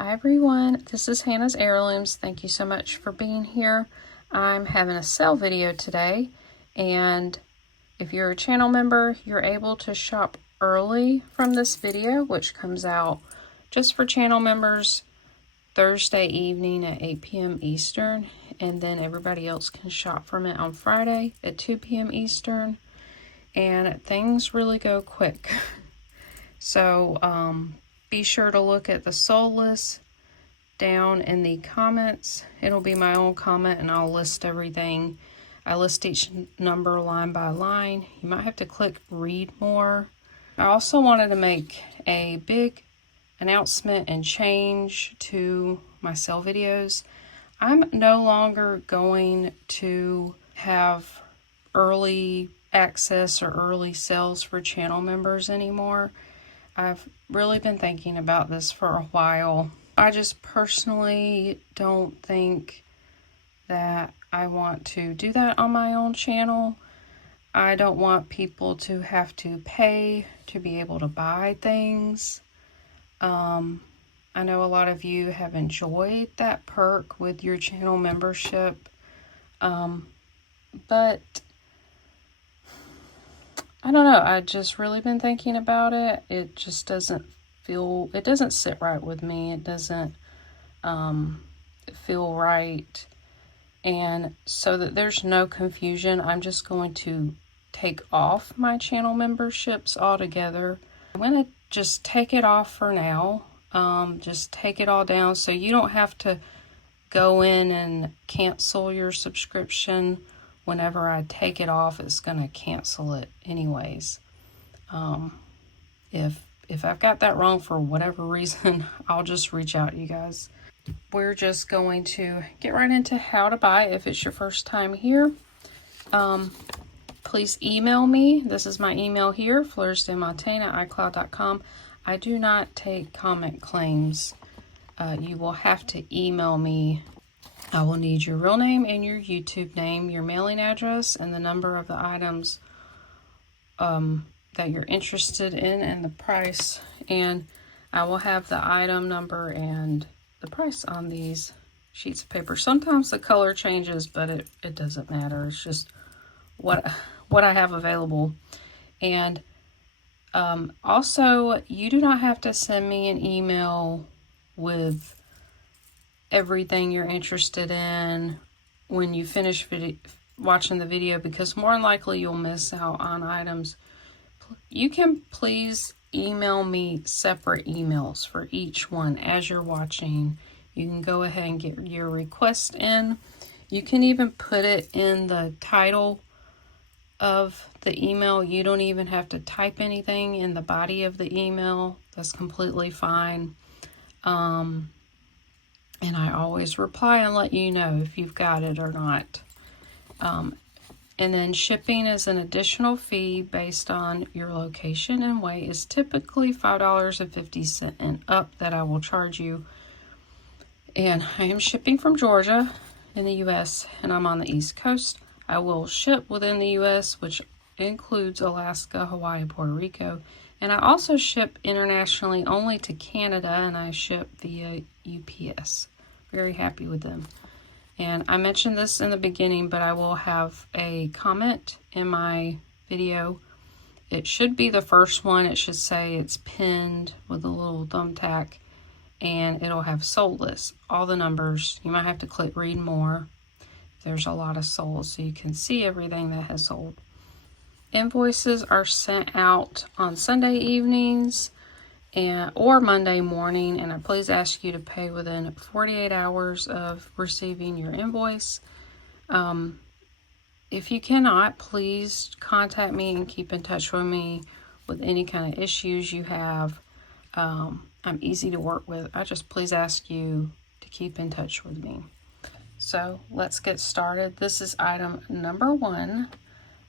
Hi everyone, this is Hannah's Heirlooms. Thank you so much for being here. I'm having a sale video today, and if you're a channel member, you're able to shop early from this video, which comes out just for channel members Thursday evening at 8 p.m. Eastern, and then everybody else can shop from it on Friday at 2 p.m. Eastern, and things really go quick. So be sure to look at the sold list down in the comments. It'll be my own comment and I'll list everything. I list each number line by line. You might have to click read more. I also wanted to make a big announcement and change to my sale videos. I'm no longer going to have early access or early sales for channel members anymore. I've really been thinking about this for a while. I just personally don't think that I want to do that on my own channel. I don't want people to have to pay to be able to buy things. I know a lot of you have enjoyed that perk with your channel membership, but I don't know, I just really been thinking about it. It just doesn't sit right with me. It doesn't feel right. And so that there's no confusion, I'm just going to take off my channel memberships altogether. I'm going to just take it off for now. Just take it all down so you don't have to go in and cancel your subscription. Whenever I take it off, it's going to cancel it anyways. If I've got that wrong for whatever reason, I'll just reach out to you guys. We're just going to get right into how to buy if it's your first time here. Please email me. This is my email here, fleursdemontagne@icloud.com. I do not take comment claims. You will have to email me. I will need your real name and your YouTube name, your mailing address, and the number of the items that you're interested in and the price. And I will have the item number and the price on these sheets of paper. Sometimes the color changes, but it doesn't matter. It's just what I have available. And also, you do not have to send me an email with everything you're interested in when you finish watching the video, because more than likely you'll miss out on items. You can please email me separate emails for each one as you're watching. You can go ahead and get your request in. You can even put it in the title of the email. You don't even have to type anything in the body of the email. That's completely fine. And I always reply and let you know if you've got it or not. And then shipping is an additional fee based on your location and weight. Is typically $5.50 and up that I will charge you. And I am shipping from Georgia in the U.S. and I'm on the East Coast. I will ship within the U.S., which includes Alaska, Hawaii, and Puerto Rico. And I also ship internationally only to Canada, and I ship via UPS. Very happy with them. And I mentioned this in the beginning, but I will have a comment in my video. It should be the first one. It should say it's pinned with a little thumbtack, and it'll have sold list, all the numbers. You might have to click read more. There's a lot of sold, so you can see everything that has sold. Invoices are sent out on Sunday evenings or Monday morning, and I please ask you to pay within 48 hours of receiving your invoice. If you cannot, please contact me and keep in touch with me with any kind of issues you have. I'm easy to work with. I just please ask you to keep in touch with me. So let's get started. This is item number 1.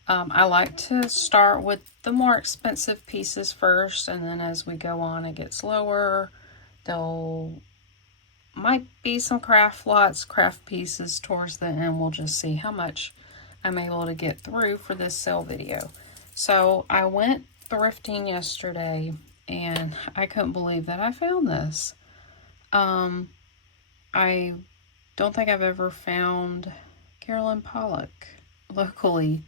I like to start with the more expensive pieces first, and then as we go on, it gets lower. There might be some craft pieces towards the end. We'll just see how much I'm able to get through for this sale video. So I went thrifting yesterday, and I couldn't believe that I found this. I don't think I've ever found Carolyn Pollack locally.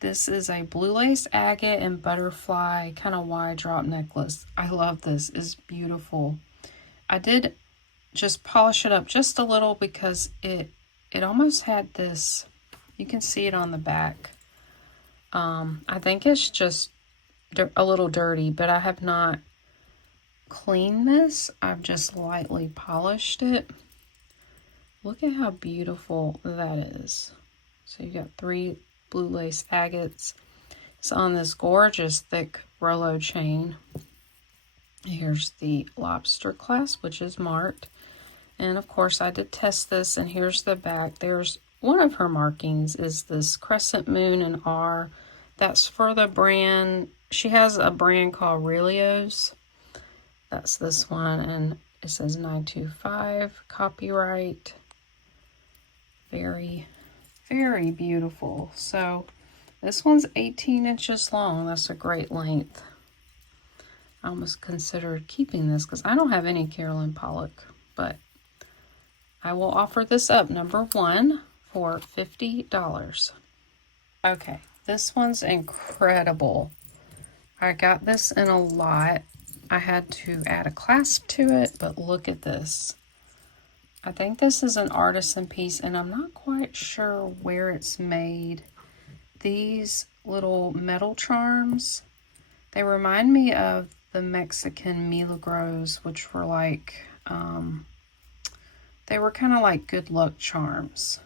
This is a blue lace agate and butterfly kind of wide drop necklace. I love this. It's beautiful. I did just polish it up just a little because it almost had this, you can see it on the back. I think it's just a little dirty, but I have not cleaned this. I've just lightly polished it. Look at how beautiful that is. So you got 3 blue lace agates. It's on this gorgeous thick Rollo chain. Here's the lobster clasp, which is marked. And of course I did test this, and here's the back. There's one of her markings is this crescent moon and R. That's for the brand. She has a brand called Relios. That's this one, and it says 925 copyright. Very, very beautiful. So this one's 18 inches long. That's a great length. I almost considered keeping this because I don't have any Carolyn Pollack, but I will offer this up, number 1, for $50. Okay, this one's incredible. I got this in a lot. I had to add a clasp to it, but look at this. I think this is an artisan piece, and I'm not quite sure where it's made. These little metal charms, they remind me of the Mexican milagros, which were like, they were kind of like good luck charms.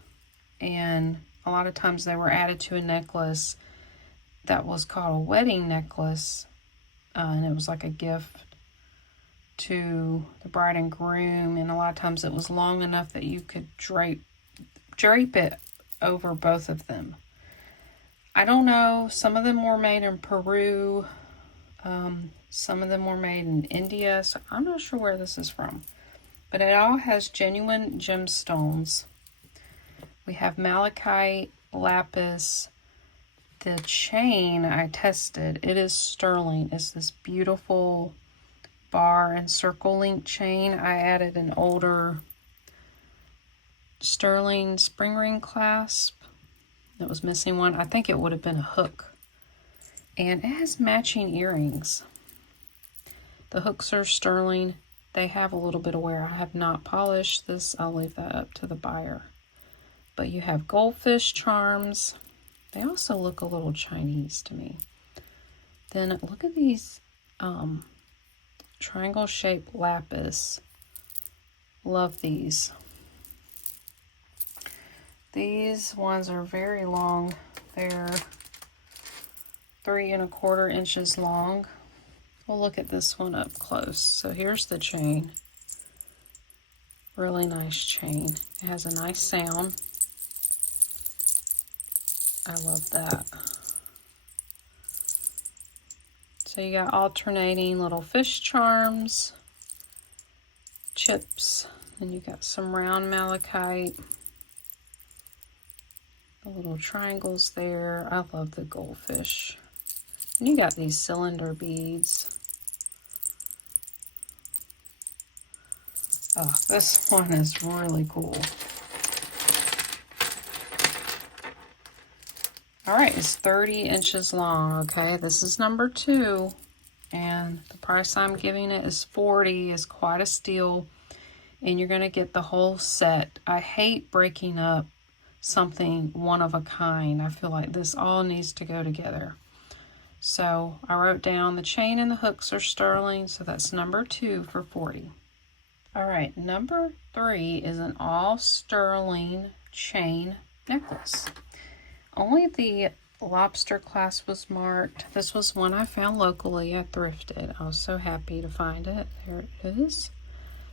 And a lot of times they were added to a necklace that was called a wedding necklace. And it was like a gift to the bride and groom. And a lot of times it was long enough that you could drape it over both of them. I don't know. Some of them were made in Peru. Some of them were made in India. So I'm not sure where this is from. But it all has genuine gemstones. We have malachite, lapis. The chain I tested, it is sterling. It's this beautiful bar and circle link chain. I added an older sterling spring ring clasp that was missing one. I think it would have been a hook. And it has matching earrings. The hooks are sterling. They have a little bit of wear. I have not polished this. I'll leave that up to the buyer. But you have goldfish charms. They also look a little Chinese to me. Then look at these triangle shaped lapis. Love these. These ones are very long. They're 3 1/4 inches long. We'll look at this one up close. So here's the chain. Really nice chain. It has a nice sound. I love that. So you got alternating little fish charms, chips, and you got some round malachite. The little triangles there. I love the goldfish. And you got these cylinder beads. Oh, this one is really cool. All right, it's 30 inches long, okay? This is number 2, and the price I'm giving it is $40. It's quite a steal, and you're going to get the whole set. I hate breaking up something one of a kind. I feel like this all needs to go together. So I wrote down the chain and the hooks are sterling, so that's number 2 for $40. All right, number 3 is an all sterling chain necklace. Only the lobster clasp was marked. This was one I found locally. I thrifted. I was so happy to find it. There it is.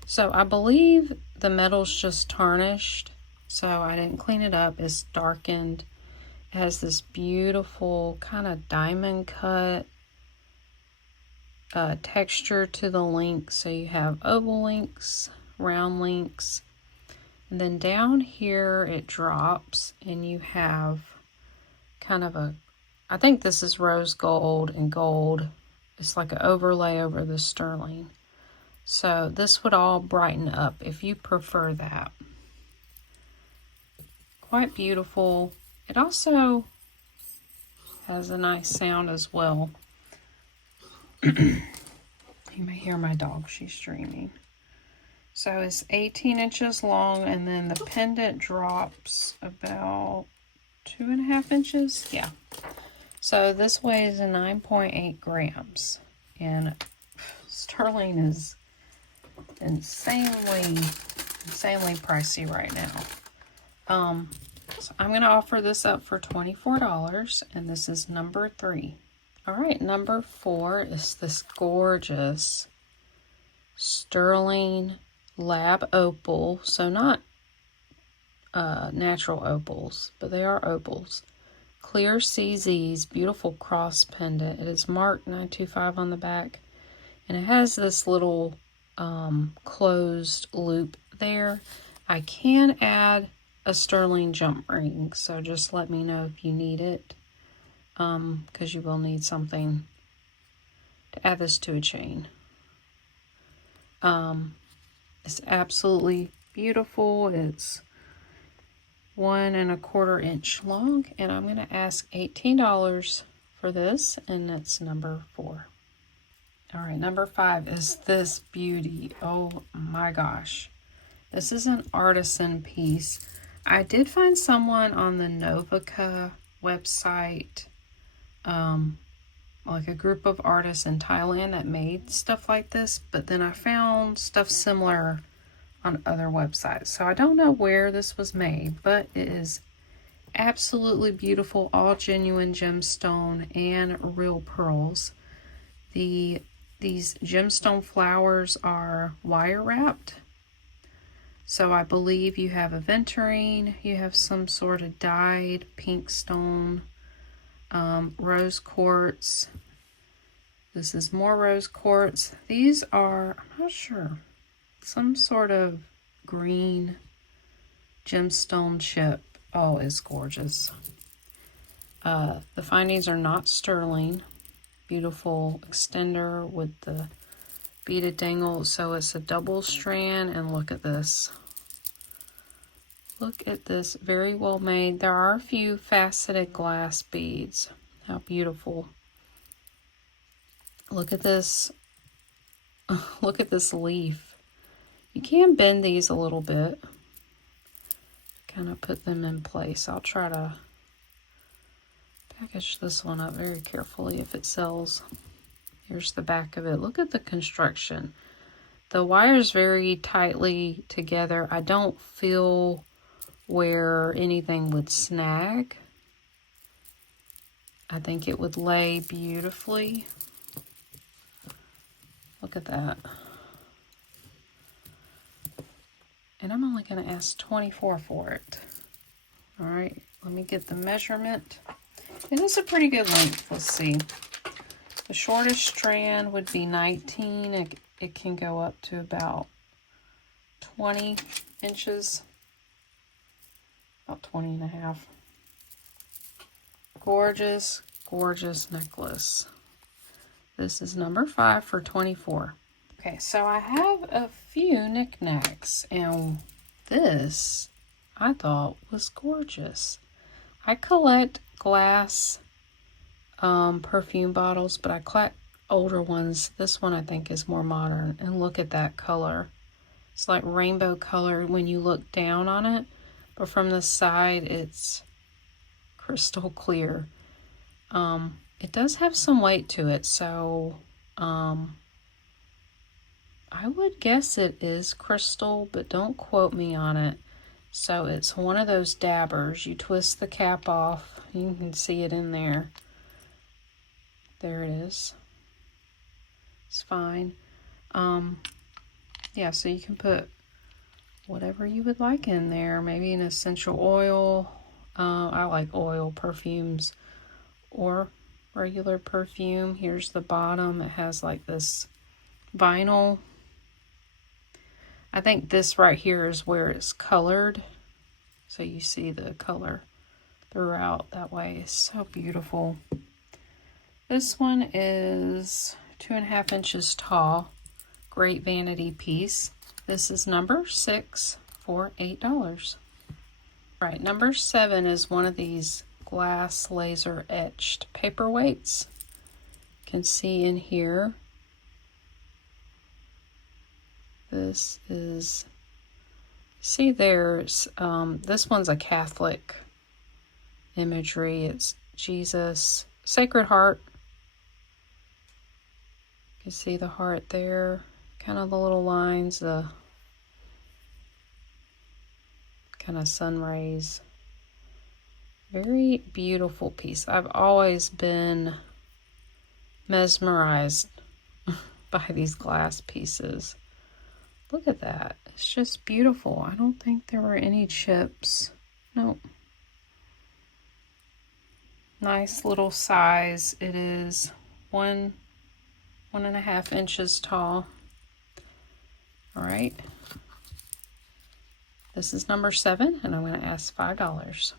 So I believe the metal's just tarnished, so I didn't clean it up. It's darkened. It has this beautiful kind of diamond cut texture to the links. So you have oval links, round links, and then down here it drops and you have kind of a, I think this is rose gold and gold. It's like an overlay over the sterling. So this would all brighten up if you prefer that. Quite beautiful. It also has a nice sound as well. You may hear my dog, she's dreaming. So it's 18 inches long, and then the pendant drops about 2.5 inches. Yeah. So this weighs 9.8 grams. And sterling is insanely pricey right now. So I'm going to offer this up for $24, and this is number 3. All right, number 4 is this gorgeous sterling lab opal. So not natural opals, but they are opals. Clear CZ's beautiful cross pendant. It is marked 925 on the back, and it has this little closed loop there. I can add a sterling jump ring, so just let me know if you need it, because you will need something to add this to a chain. It's absolutely beautiful. It's 1.25 inch long, and I'm going to ask $18 for this, and that's number 4. All right, number 5 is this beauty. Oh my gosh. This is an artisan piece. I did find someone on the Novica website, like a group of artists in Thailand that made stuff like this, but then I found stuff similar on other websites. So I don't know where this was made, but it is absolutely beautiful, all genuine gemstone and real pearls. These gemstone flowers are wire wrapped. So I believe you have aventurine, you have some sort of dyed pink stone, rose quartz. This is more rose quartz. These are, I'm not sure, some sort of green gemstone chip. Oh, it's gorgeous. The findings are not sterling. Beautiful extender with the beaded dangle. So it's a double strand, and look at this. Look at this, very well made. There are a few faceted glass beads. How beautiful. Look at this. Look at this leaf. You can bend these a little bit. Kind of put them in place. I'll try to package this one up very carefully if it sells. Here's the back of it. Look at the construction. The wire's very tightly together. I don't feel where anything would snag. I think it would lay beautifully. Look at that. And I'm only going to ask $24 for it. All right, let me get the measurement. It is a pretty good length. Let's see. The shortest strand would be 19. It can go up to about 20 inches. About 20.5. Gorgeous, gorgeous necklace. This is number 5 for $24. Okay, so I have a few knickknacks, and this I thought was gorgeous. I collect glass perfume bottles, but I collect older ones. This one I think is more modern, and look at that color. It's like rainbow color when you look down on it, but from the side it's crystal clear. It does have some weight to it, so I would guess it is crystal, but don't quote me on it. So it's one of those dabbers. You twist the cap off. You can see it in there. There it is. It's fine. Yeah, so you can put whatever you would like in there. Maybe an essential oil. I like oil perfumes or regular perfume. Here's the bottom. It has like this vinyl. I think this right here is where it's colored. So you see the color throughout that way. It's so beautiful. This one is 2.5 inches tall. Great vanity piece. This is number 6 for $8. All right, number 7 is one of these glass laser etched paperweights. You can see in here, this is, see there's, this one's a Catholic imagery. It's Jesus, Sacred Heart. You can see the heart there, kind of the little lines, the kind of sun rays. Very beautiful piece. I've always been mesmerized by these glass pieces. Look at that. It's just beautiful. I don't think there were any chips. Nope. Nice little size. It is 1.5 inches tall. All right. This is number 7, and I'm going to ask $5.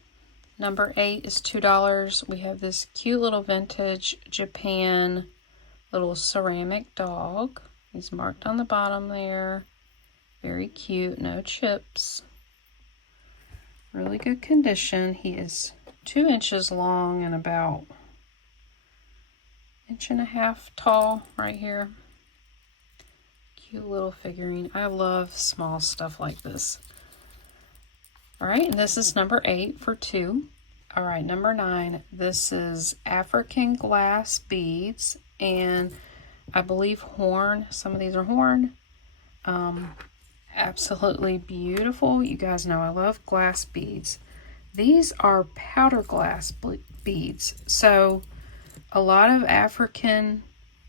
Number 8 is $2. We have this cute little vintage Japan little ceramic dog. He's marked on the bottom there. Very cute, no chips. Really good condition. He is 2 inches long and about 1.5 inches tall right here. Cute little figurine. I love small stuff like this. All right, and this is number 8 for $2. All right, number 9. This is African glass beads, and I believe horn. Some of these are horn. Absolutely beautiful. You guys know I love glass beads. These are powder glass beads. So a lot of African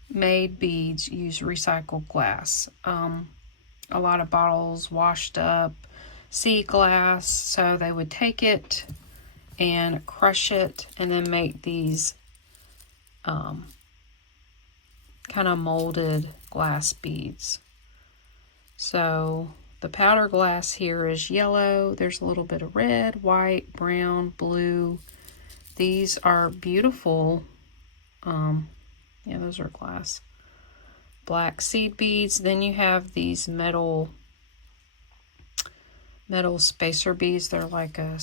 made beads use recycled glass. A lot of bottles washed up, sea glass, so they would take it and crush it and then make these kind of molded glass beads. So the powder glass here is yellow. There's a little bit of red, white, brown, blue. These are beautiful. Yeah, those are glass. Black seed beads. Then you have these metal spacer beads. They're like a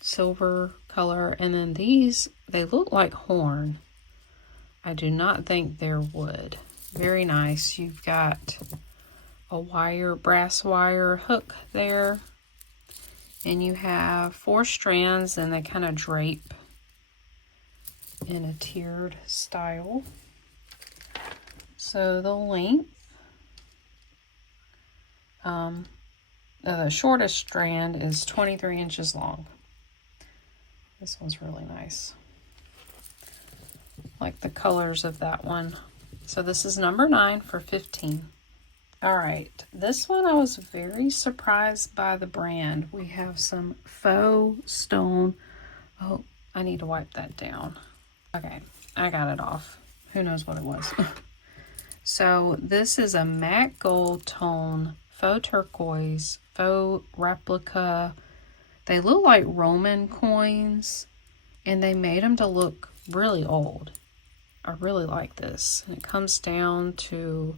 silver color. And then these, they look like horn. I do not think they're wood. Very nice. You've got a brass wire hook there. And you have 4 strands, and they kind of drape in a tiered style. So the length, the shortest strand is 23 inches long. This one's really nice. Like the colors of that one. So this is number 9 for $15. All right, this one I was very surprised by the brand. We have some faux stone. Oh, I need to wipe that down. Okay, I got it off. Who knows what it was. So this is a matte gold tone, faux turquoise, faux replica. They look like Roman coins, and they made them to look really old. I really like this. And it comes down to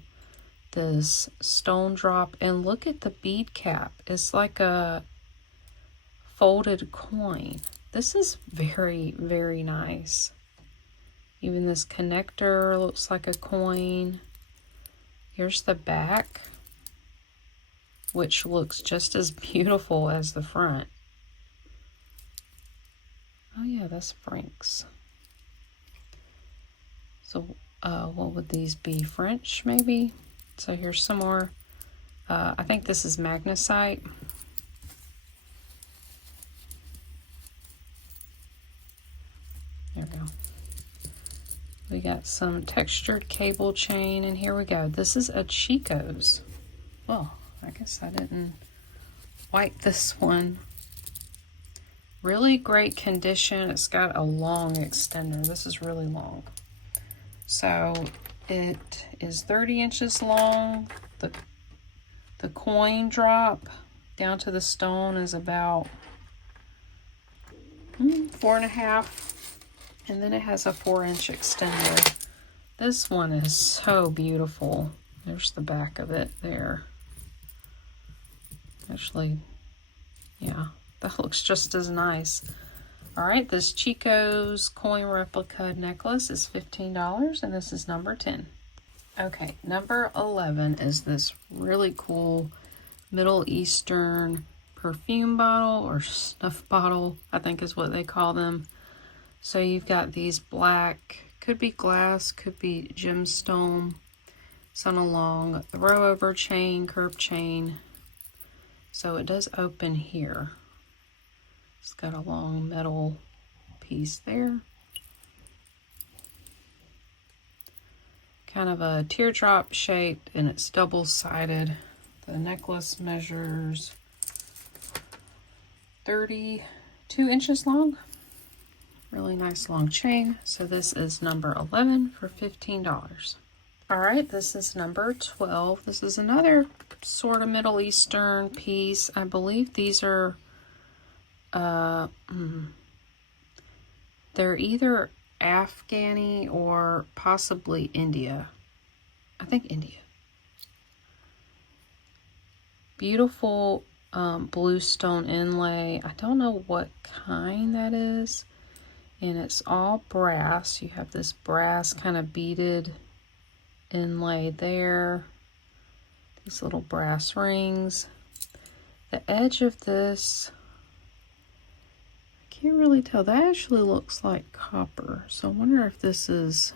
this stone drop, and look at the bead cap. It's like a folded coin. This is very, very nice. Even this connector looks like a coin. Here's the back, which looks just as beautiful as the front. Oh yeah, that's Frank's. So what would these be? French maybe? So here's some more. I think this is magnesite. There we go. We got some textured cable chain, and here we go. This is a Chico's. Well, I guess I didn't wipe this one. Really great condition. It's got a long extender. This is really long. So it is 30 inches long. The coin drop down to the stone is about 4.5. And then it has a 4-inch extender. This one is so beautiful. There's the back of it there. Actually, yeah, that looks just as nice. All right, this Chico's coin replica necklace is $15, and this is number 10. Okay, number 11 is this really cool Middle Eastern perfume bottle or snuff bottle, I think is what they call them. So you've got these black, could be glass, could be gemstone. It's on a long throw over chain, curved chain. So it does open here. It's got a long metal piece there. Kind of a teardrop shaped, and it's double-sided. The necklace measures 32 inches long. Really nice long chain. So this is number 11 for $15. All right, this is number 12. This is another sort of Middle Eastern piece. I believe these are, they're either Afghani or possibly India. I think India. Beautiful blue stone inlay. I don't know what kind that is. And it's all brass. You have this brass kind of beaded inlay there. These little brass rings. The edge of this, I can't really tell. That actually looks like copper. So I wonder if this is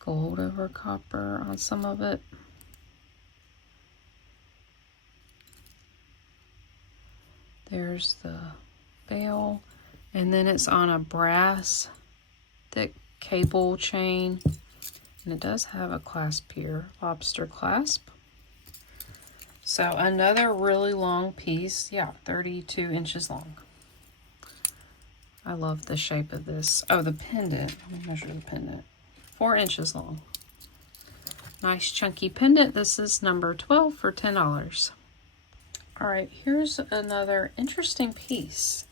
gold over copper on some of it. There's the veil. And then it's on a brass thick cable chain. And it does have a clasp here, lobster clasp. So another really long piece. Yeah, 32 inches long. I love the shape of this. Oh, the pendant. Let me measure the pendant. 4 inches long. Nice chunky pendant. This is number 12 for $10. All right, here's another interesting piece.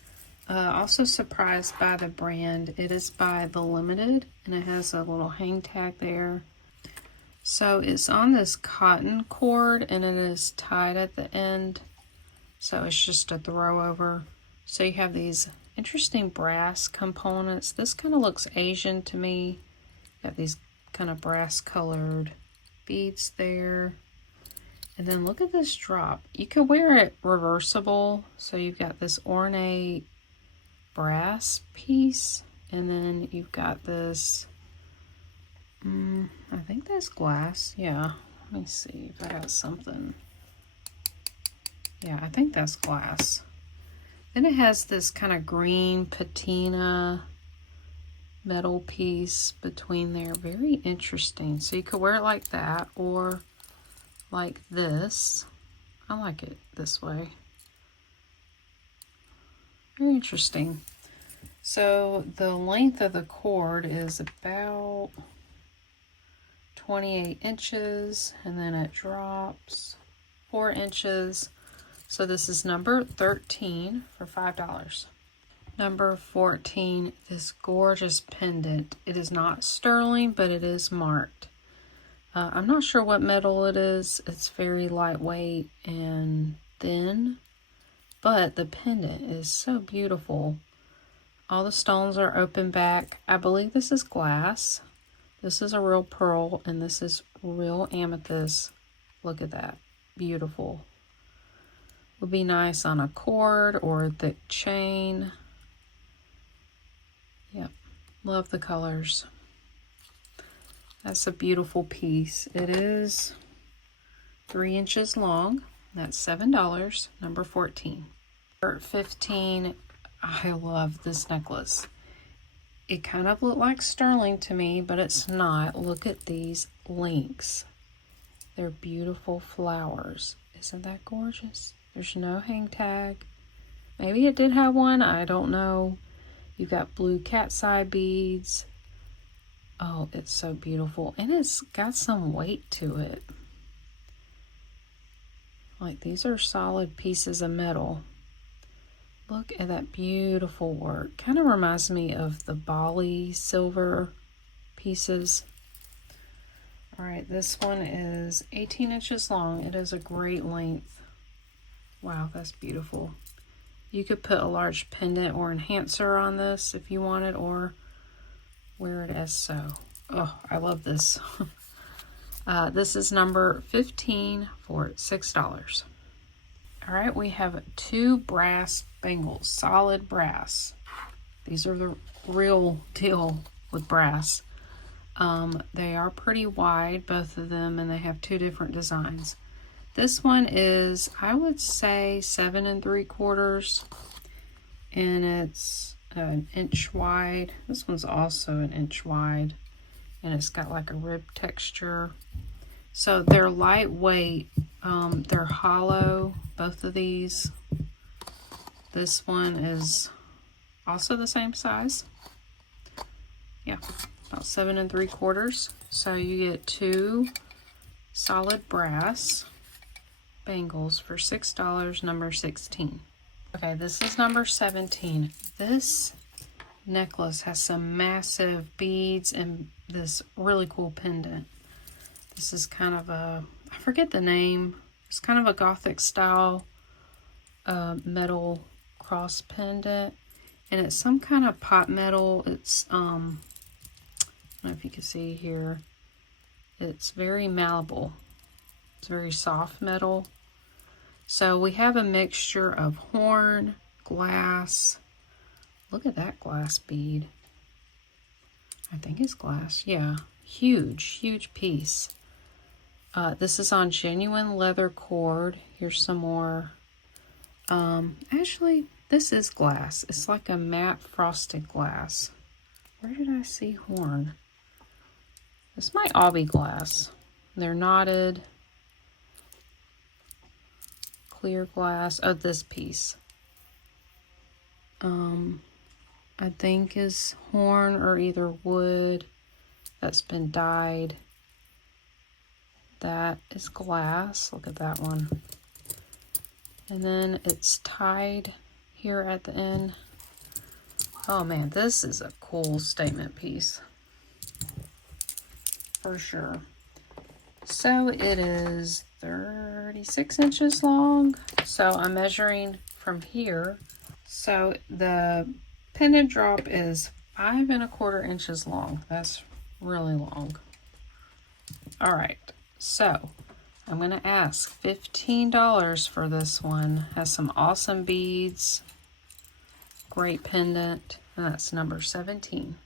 Also surprised by the brand. It is by The Limited, and it has a little hang tag there. So it's on this cotton cord, and it is tied at the end. So it's just a throw over. So you have these interesting brass components. This kind of looks Asian to me. Got these kind of brass colored beads there. And then look at this drop. You could wear it reversible. So you've got this ornate brass piece, and then you've got this, I think that's glass. Yeah, let me see if I got something. Yeah, I think that's glass. Then it has this kind of green patina metal piece between there. Very interesting. So you could wear it like that or like this. I like it this way. Very interesting. So the length of the cord is about 28 inches, and then it drops 4 inches. So this is number 13 for $5. Number 14, this gorgeous pendant. It is not sterling, but it is marked. I'm not sure what metal it is. It's very lightweight and thin. But the pendant is so beautiful. All the stones are open back. I believe this is glass. This is a real pearl, and this is real amethyst. Look at that. Beautiful. Would be nice on a cord or a thick chain. Yep. Love the colors. That's a beautiful piece. It is 3 inches long. That's $7, number 14. Number 15, I love this necklace. It kind of looked like sterling to me, but it's not. Look at these links. They're beautiful flowers. Isn't that gorgeous? There's no hang tag. Maybe it did have one, I don't know. You've got blue cat's eye beads. Oh, it's so beautiful. And it's got some weight to it. Like, these are solid pieces of metal. Look at that beautiful work. Kind of reminds me of the Bali silver pieces. All right, this one is 18 inches long. It is a great length. Wow, that's beautiful. You could put a large pendant or enhancer on this if you wanted, or wear it as so. Oh, I love this. This is number 15 for $6. All right, we have 2 brass bangles, solid brass. These are the real deal with brass. They are pretty wide, both of them, and they have 2 different designs. This one is, I would say, 7 3/4, and it's an inch wide. This one's also an inch wide, and it's got like a rib texture. So they're lightweight. They're hollow, both of these. This one is also the same size. Yeah, about 7 3/4. So you get 2 solid brass bangles for $6, number 16. Okay, this is number 17. This necklace has some massive beads and this really cool pendant. This is kind of a, I forget the name. It's kind of a gothic style metal cross pendant, and it's some kind of pot metal. It's I don't know if you can see here. It's very malleable. It's very soft metal. So we have a mixture of horn, glass. Look at that glass bead. I think it's glass. Yeah, huge piece. This is on genuine leather cord. Here's some more. Actually, this is glass. It's like a matte frosted glass. Where did I see horn? This might all be glass. They're knotted. Clear glass. Oh, this piece. I think is horn or either wood that's been dyed. That is glass. Look at that one. And then it's tied here at the end. Oh man, this is a cool statement piece. For sure. So it is 36 inches long. So I'm measuring from here. So the pendant drop is 5 1/4 inches long. That's really long. All right. So I'm going to ask $15 for this one. Has some awesome beads. Great pendant. And that's number 17.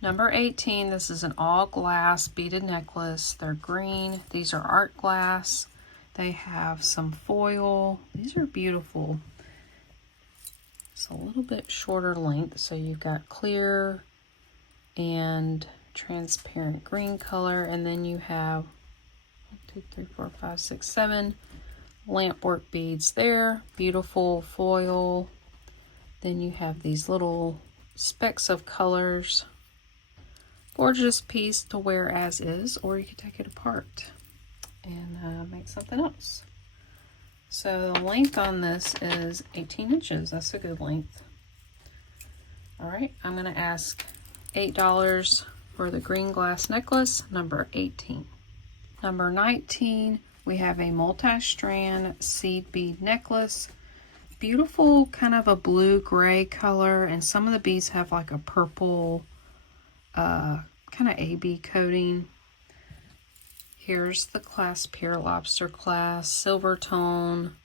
Number 18, this is an all glass beaded necklace. They're green. These are art glass. They have some foil. These are beautiful. It's a little bit shorter length. So you've got clear and transparent green color. And then you have 1, 2, 3, 4, 5, 6, 7 lampwork beads there. Beautiful foil. Then you have these little specks of colors. Gorgeous piece to wear as is, or you could take it apart and make something else. So the length on this is 18 inches. That's a good length. All right, I'm going to ask $8 for the green glass necklace, number 18. Number 19, we have a multi-strand seed bead necklace. Beautiful, kind of a blue-gray color, and some of the beads have like a purple kind of AB coating. Here's the clasp here, lobster clasp, silver tone.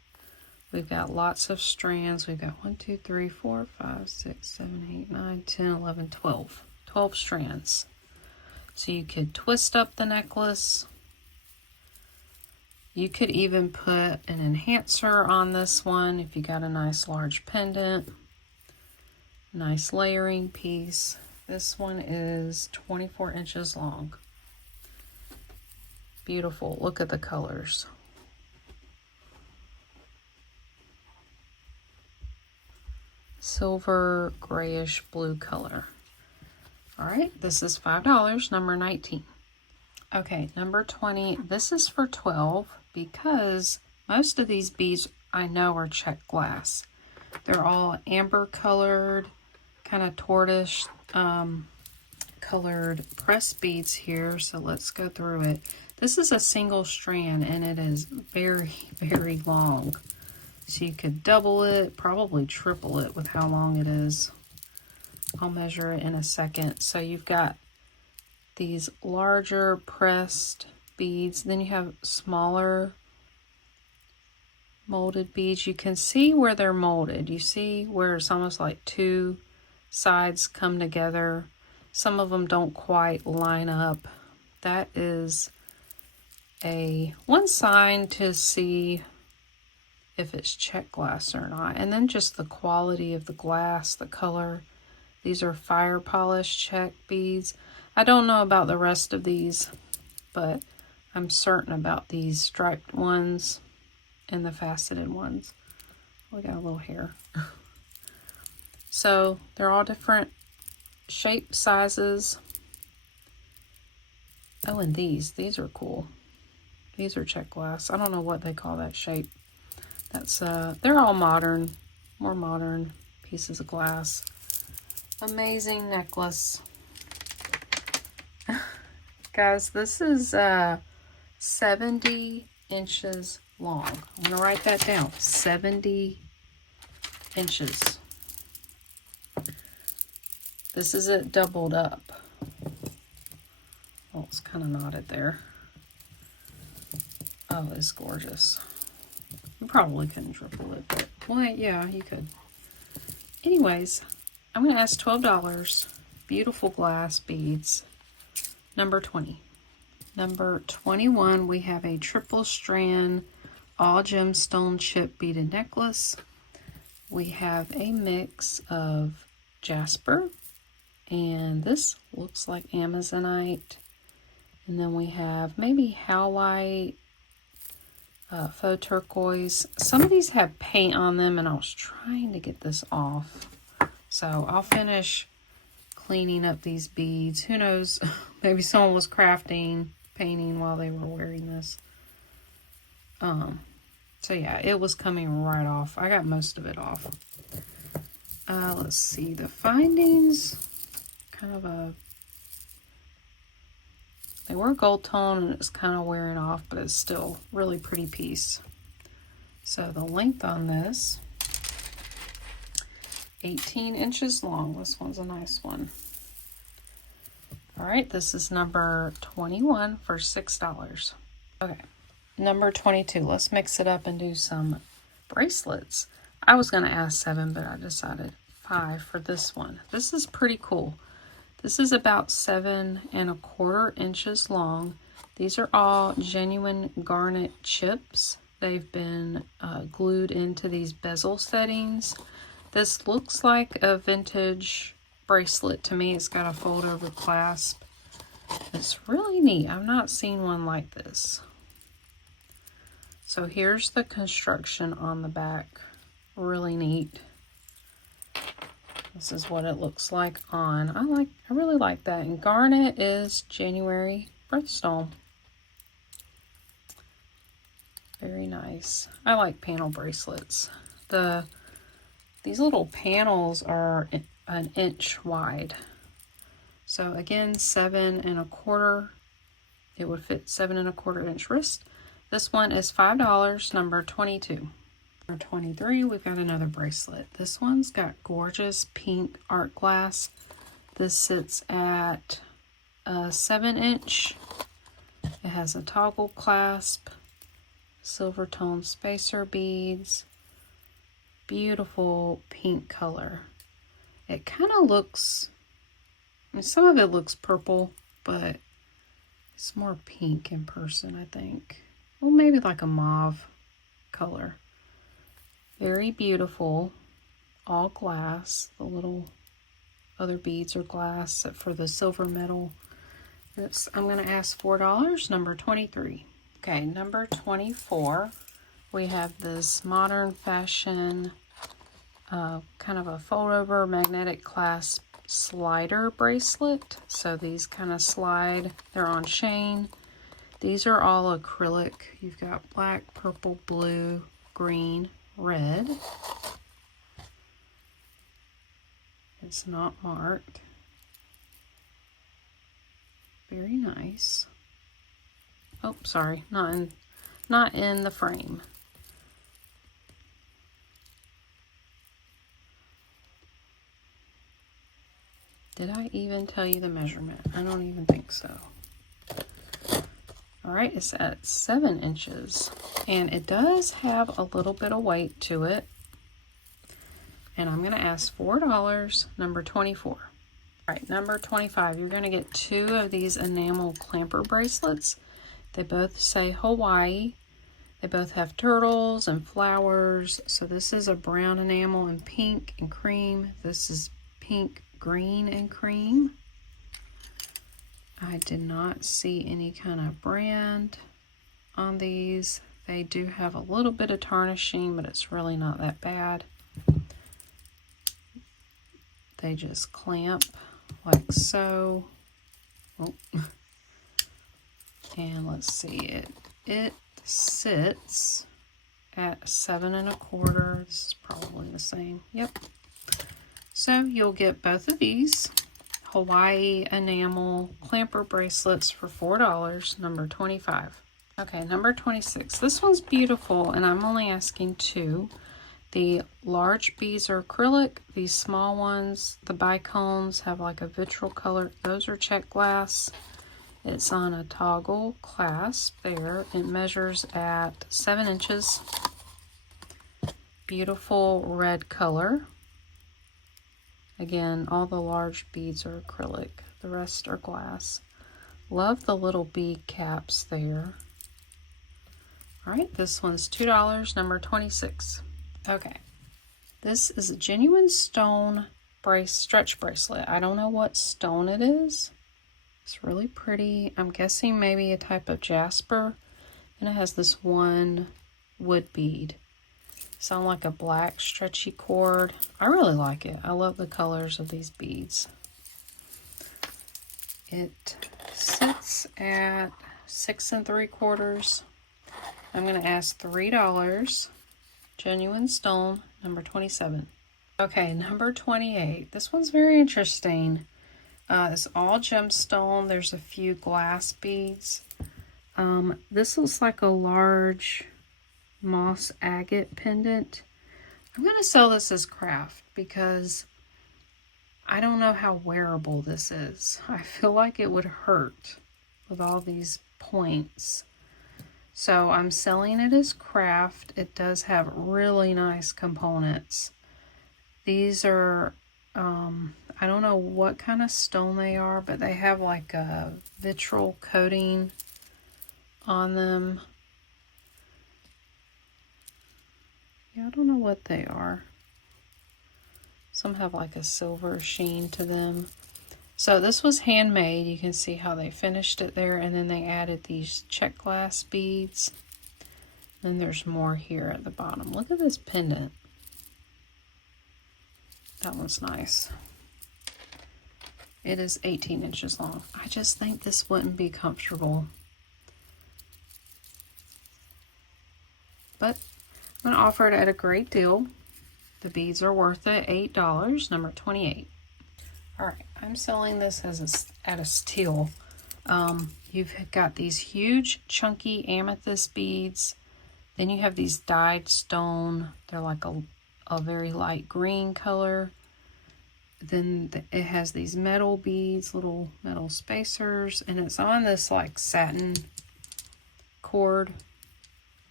We've got lots of strands. We've got 1, 2, 3, 4, 5, 6, 7, 8, 9, 10, 11, 12. 12 strands. So you could twist up the necklace. You could even put an enhancer on this one if you got a nice large pendant. Nice layering piece. This one is 24 inches long. Beautiful. Look at the colors. Silver, grayish blue color. All right, this is $5, number 19. Okay, number 20. This is for 12 because most of these beads I know are Czech glass. They're all amber colored, kind of tortoise colored pressed beads here. So let's go through it. This is a single strand, and it is very, very long. So you could double it, probably triple it with how long it is. I'll measure it in a second. So you've got these larger pressed beads. Then you have smaller molded beads. You can see where they're molded. You see where it's almost like two sides come together. Some of them don't quite line up. That is one sign to see if it's Czech glass or not. And then just the quality of the glass, the color. These are fire polished Czech beads. I don't know about the rest of these, but I'm certain about these striped ones and the faceted ones. We got a little hair. So they're all different shape, sizes. Oh, and these are cool. These are Czech glass. I don't know what they call that shape. That's they're all modern, more modern pieces of glass. Amazing necklace. Guys, this is 70 inches long. I'm gonna write that down. 70 inches. This is it doubled up. Oh, it's kind of knotted there. Oh, it's gorgeous. You probably couldn't triple it, but well, yeah, you could. Anyways, I'm going to ask $12. Beautiful glass beads. Number 20. Number 21, we have a triple strand, all gemstone chip beaded necklace. We have a mix of jasper, and this looks like Amazonite. And then we have maybe howlite, faux turquoise. Some of these have paint on them, and I was trying to get this off. So I'll finish cleaning up these beads. Who knows, maybe someone was crafting, painting while they were wearing this. So yeah, it was coming right off. I got most of it off. Let's see, the findings, kind of they were gold tone, and it's kind of wearing off, but it's still really pretty piece. So the length on this, 18 inches long. This one's a nice one. All right, this is number 21 for $6. Okay, number 22. Let's mix it up and do some bracelets. I was going to ask 7, but I decided 5 for this one. This is pretty cool. This is about 7 1/4 inches long. These are all genuine garnet chips. They've been glued into these bezel settings. This looks like a vintage bracelet to me. It's got a fold over clasp. It's really neat. I've not seen one like this. So here's the construction on the back. Really neat. This is what it looks like on. I really like that. And garnet is January birthstone. Very nice. I like panel bracelets. These little panels are an inch wide. So again, 7 1/4. It would fit 7 1/4 inch wrist. This one is $5, number 22. Number 23, we've got another bracelet. This one's got gorgeous pink art glass. This sits at a 7 inch. It has a toggle clasp, silver tone spacer beads, beautiful pink color. It kind of looks, I mean, some of it looks purple, but it's more pink in person, I think. Well, maybe like a mauve color. Very beautiful, all glass. The little other beads are glass, except for the silver metal. I'm going to ask $4, number 23. Okay, number 24, we have this modern fashion, kind of a fold-over magnetic clasp slider bracelet. So these kind of slide. They're on chain. These are all acrylic. You've got black, purple, blue, green, red. It's not marked. Very nice. Oh, sorry, not in the frame. Did I even tell you the measurement? I don't even think so. All right, it's at 7 inches, and it does have a little bit of weight to it. And I'm gonna ask $4, number 24. All right, number 25, you're gonna get 2 of these enamel clamper bracelets. They both say Hawaii. They both have turtles and flowers. So this is a brown enamel and pink and cream. This is pink, green, and cream. I did not see any kind of brand on these. They do have a little bit of tarnishing, but it's really not that bad. They just clamp like so. Oh. And let's see, it sits at 7 1/4. This is probably the same. Yep. So you'll get both of these Hawaii enamel clamper bracelets for $4, number 25. Okay, number 26. This one's beautiful, and I'm only asking 2. The large beads are acrylic. These small ones, the bicones, have like a vitriol color. Those are Czech glass. It's on a toggle clasp there. It measures at 7 inches. Beautiful red color. Again, all the large beads are acrylic. The rest are glass. Love the little bead caps there. All right, this one's $2, number 26. Okay, this is a genuine stone stretch bracelet. I don't know what stone it is. It's really pretty. I'm guessing maybe a type of jasper. And it has this one wood bead. Sound like a black stretchy cord. I really like it. I love the colors of these beads. It sits at 6 3/4. I'm going to ask $3. Genuine stone, number 27. Okay, number 28. This one's very interesting. It's all gemstone. There's a few glass beads. This looks like a large moss agate pendant. I'm going to sell this as craft because I don't know how wearable this is. I feel like it would hurt with all these points. So I'm selling it as craft. It does have really nice components. These are, I don't know what kind of stone they are, but they have like a vitriol coating on them. Yeah, I don't know what they are. Some have like a silver sheen to them. So this was handmade. You can see how they finished it there, and then they added these Czech glass beads. Then there's more here at the bottom. Look at this pendant. That one's nice. It is 18 inches long. I just think this wouldn't be comfortable. But I'm going to offer it at a great deal. The beads are worth it. $8, number 28. All right, I'm selling this as at a steal. You've got these huge, chunky amethyst beads. Then you have these dyed stone. They're like a very light green color. Then it has these metal beads, little metal spacers, and it's on this like satin cord,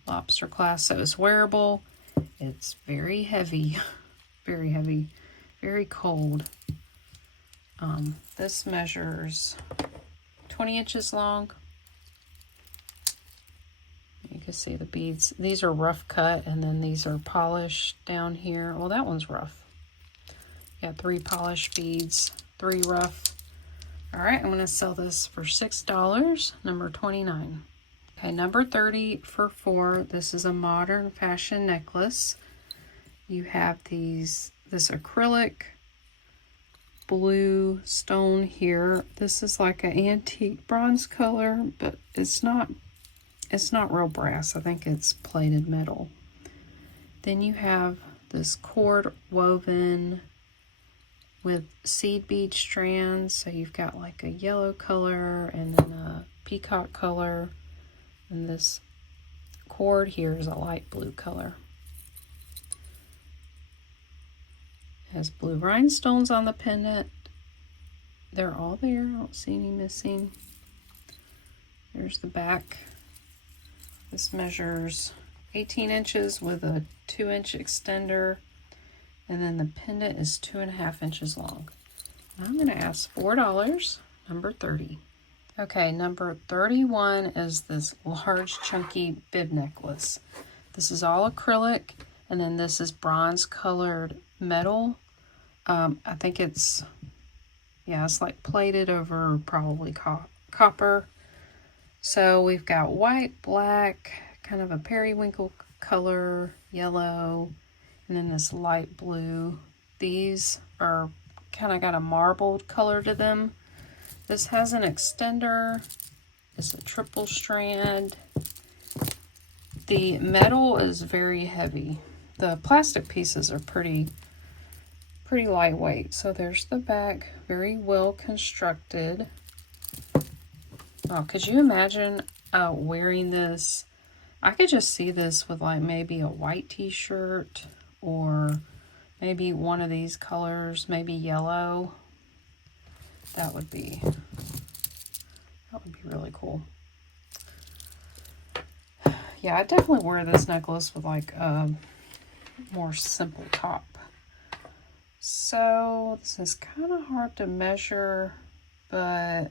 lobster clasp. So it's wearable. It's very heavy, very heavy, very cold. This measures 20 inches long. You can see the beads. These are rough cut, and then these are polished down here. Well, that one's rough. Got 3 polished beads, 3 rough. All right, I'm going to sell this for $6, number 29. Okay, number 30 for $4. This is a modern fashion necklace. You have this acrylic blue stone here. This is like an antique bronze color, but it's not real brass. I think it's plated metal. Then you have this cord woven with seed bead strands. So you've got like a yellow color and then a peacock color. And this cord here is a light blue color. It has blue rhinestones on the pendant. They're all there. I don't see any missing. There's the back. This measures 18 inches with a 2-inch extender. And then the pendant is 2.5 inches long. I'm going to ask $4, number 30. Okay, number 31 is this large chunky bib necklace. This is all acrylic, and then this is bronze colored metal. I think it's, yeah, it's like plated over probably copper. So we've got white, black, kind of a periwinkle color, yellow, and then this light blue. These are kind of got a marbled color to them. This has an extender. It's a triple strand. The metal is very heavy. The plastic pieces are pretty lightweight. So there's the back, very well constructed. Oh, could you imagine wearing this? I could just see this with like maybe a white t-shirt or maybe one of these colors, maybe yellow. That would be really cool. Yeah, I definitely wear this necklace with like a more simple top. So this is kind of hard to measure, but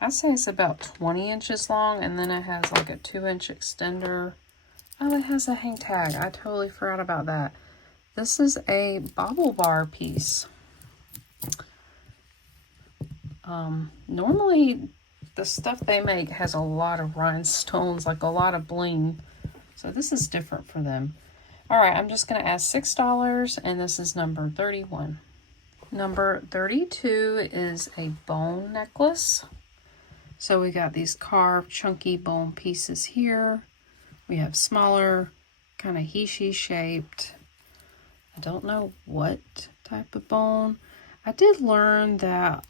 I'd say it's about 20 inches long, and then it has like a 2-inch extender. Oh, it has a hang tag. I totally forgot about that. This is a bobble bar piece. Normally the stuff they make has a lot of rhinestones, like a lot of bling. So this is different for them. All right, I'm just going to ask $6, and this is number 31. Number 32 is a bone necklace. So we got these carved chunky bone pieces here. We have smaller, kind of he-she shaped. I don't know what type of bone. I did learn that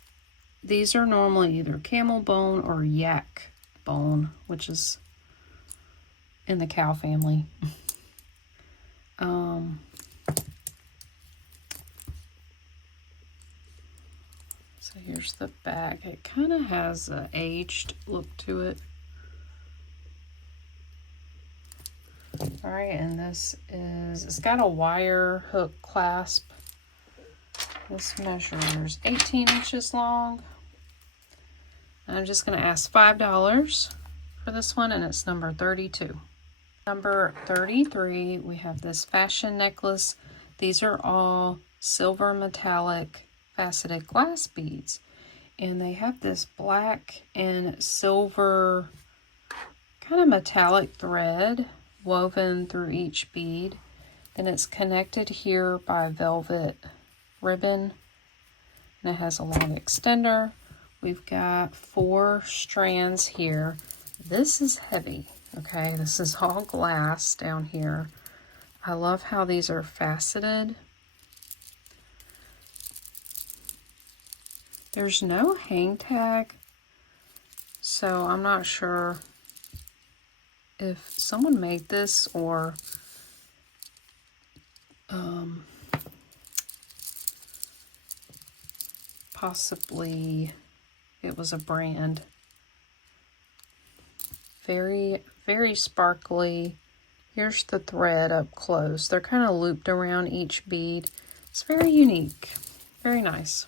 these are normally either camel bone or yak bone, which is in the cow family. So here's the back. It kind of has an aged look to it. All right, and this is, it's got a wire hook clasp. This measures 18 inches long. I'm just going to ask $5 for this one, and it's number 32. Number 33, we have this fashion necklace. These are all silver metallic faceted glass beads, and they have this black and silver kind of metallic thread woven through each bead. Then it's connected here by velvet ribbon, and it has a long extender. We've got 4 strands here. This is heavy, okay? This is all glass down here. I love how these are faceted. There's no hang tag, so I'm not sure if someone made this or possibly it was a brand. Very, very sparkly. Here's the thread up close. They're kind of looped around each bead. It's very unique. Very nice.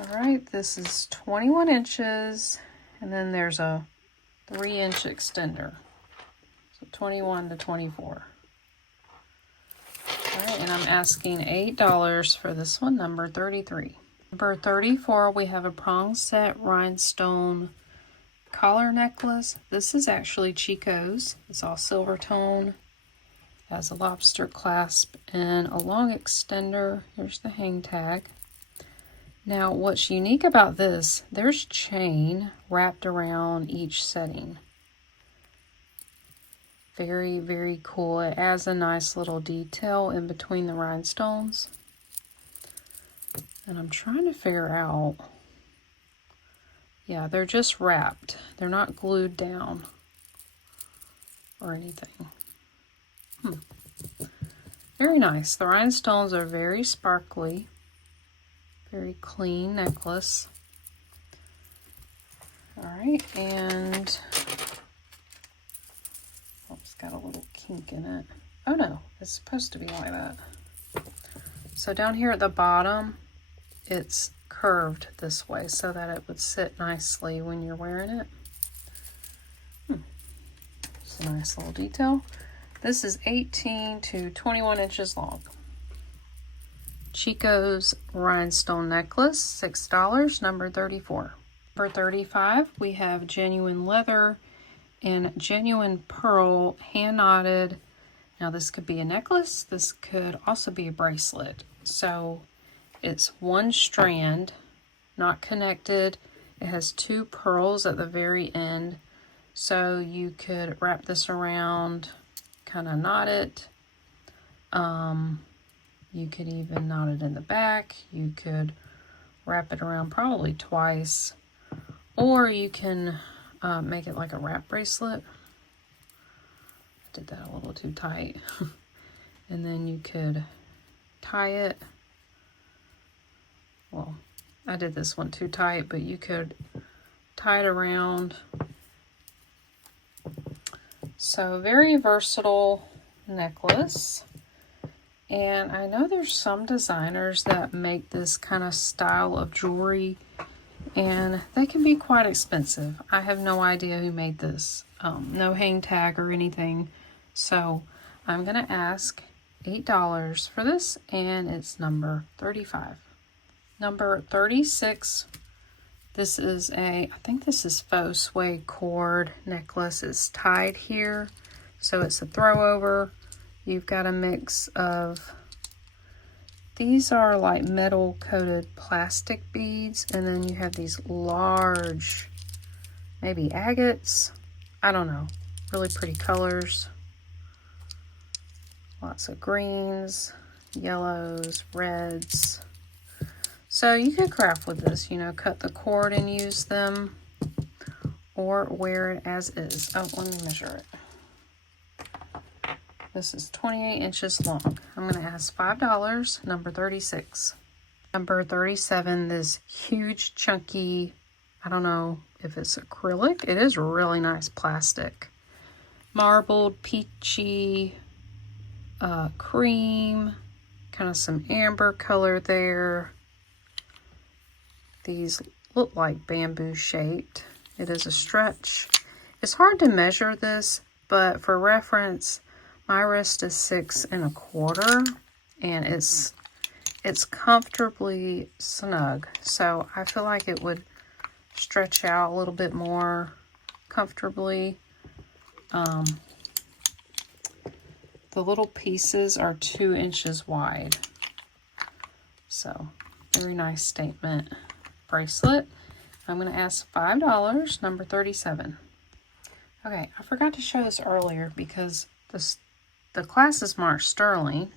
All right, this is 21 inches, and then there's a 3-inch extender. So 21 to 24. All right, and I'm asking $8 for this one, number 33. Number 34, we have a prong set rhinestone collar necklace. This is actually Chico's. It's all silver tone. Has a lobster clasp and a long extender. Here's the hang tag. Now, what's unique about this, there's chain wrapped around each setting. Very, very cool. It adds a nice little detail in between the rhinestones. And I'm trying to figure out Yeah, they're just wrapped. They're not glued down or anything. Very nice. The rhinestones are very sparkly. Very clean necklace. Alright, and oh, it's got a little kink in it. Oh no, it's supposed to be like that. So down here at the bottom, it's curved this way so that it would sit nicely when you're wearing it. It's a nice little detail. This is 18 to 21 inches long. Chico's rhinestone necklace, $6, number 34. For 35, we have genuine leather and genuine pearl hand knotted. Now this could be a necklace, this could also be a bracelet. So it's one strand, not connected. It has 2 pearls at the very end. So you could wrap this around, kind of knot it. You could even knot it in the back. You could wrap it around probably twice. Or you can make it like a wrap bracelet. I did that a little too tight. And then you could tie it. Well, I did this one too tight, but you could tie it around. So very versatile necklace. And I know there's some designers that make this kind of style of jewelry, and they can be quite expensive. I have no idea who made this. No hang tag or anything. So I'm going to ask $8 for this, and it's number 35. Number 36. This is I think this is faux suede cord necklace. It's tied here, so it's a throw over. You've got a mix of, these are like metal coated plastic beads, and then you have these large, maybe agates. I don't know. Really pretty colors. Lots of greens, yellows, reds. So you could craft with this, you know, cut the cord and use them, or wear it as is. Oh, let me measure it. This is 28 inches long. I'm going to ask $5, number 36. Number 37, this huge, chunky, I don't know if it's acrylic. It is really nice plastic. Marbled, peachy, cream, kind of some amber color there. These look like bamboo shaped. It is a stretch. It's hard to measure this, but for reference, my wrist is 6 1/4, and it's comfortably snug. So I feel like it would stretch out a little bit more comfortably. The little pieces are 2 inches wide. So very nice statement bracelet. I'm going to ask $5, number 37. Okay, I forgot to show this earlier because the class is marked sterling.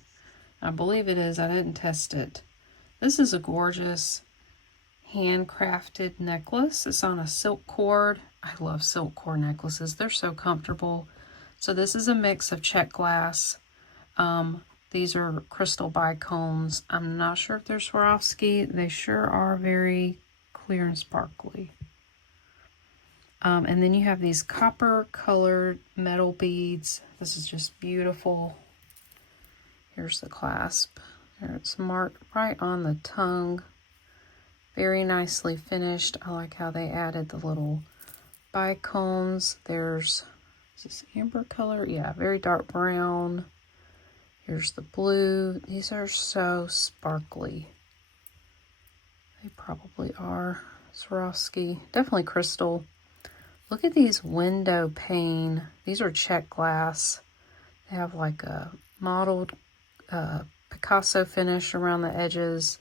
I believe it is. I didn't test it. This is a gorgeous handcrafted necklace. It's on a silk cord. I love silk cord necklaces. They're so comfortable. So this is a mix of Czech glass. These are crystal bicones. I'm not sure if they're Swarovski. They sure are very clear and sparkly. And then you have these copper colored metal beads. This is just beautiful. Here's the clasp. There, it's marked right on the tongue. Very nicely finished. I like how they added the little bicones. There's, is this amber color? Yeah, very dark brown. Here's the blue. These are so sparkly. They probably are Swarovski. Definitely crystal. Look at these window pane. These are Czech glass. They have like a mottled Picasso finish around the edges.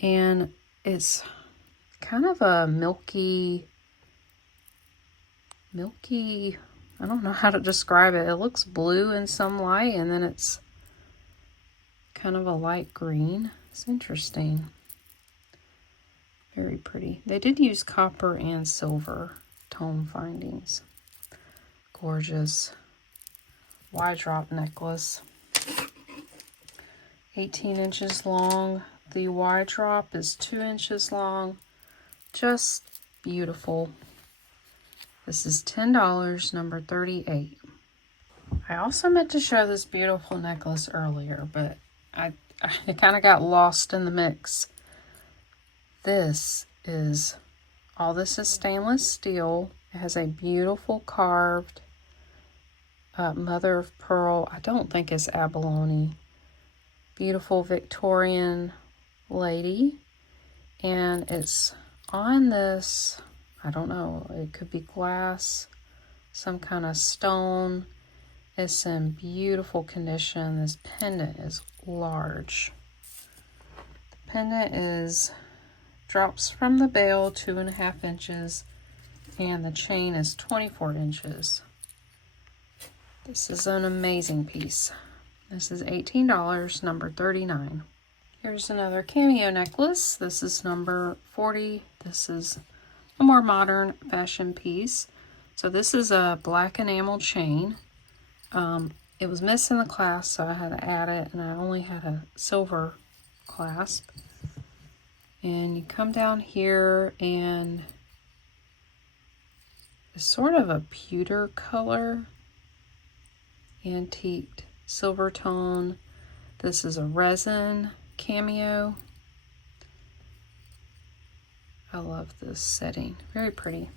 And it's kind of a milky, I don't know how to describe it. It looks blue in some light, and then it's kind of a light green. It's interesting. Very pretty. They did use copper and silver tone findings. Gorgeous. Wide drop necklace. 18 inches long. The wide drop is 2 inches long. Just beautiful. This is $10, number 38. I also meant to show this beautiful necklace earlier, but I kind of got lost in the mix. This is stainless steel. It has a beautiful carved mother of pearl. I don't think it's abalone. Beautiful Victorian lady. And it's on this, I don't know, it could be glass, some kind of stone. It's in beautiful condition. This pendant is large. The pendant drops from the bail 2.5 inches, and the chain is 24 inches. This is an amazing piece. This is $18, number 39. Here's another cameo necklace. This is number 40. This is a more modern fashion piece. So this is a black enamel chain. It was missing the clasp, so I had to add it, and I only had a silver clasp. And you come down here, and it's sort of a pewter color, antiqued silver tone. This is a resin cameo. I love this setting, very pretty.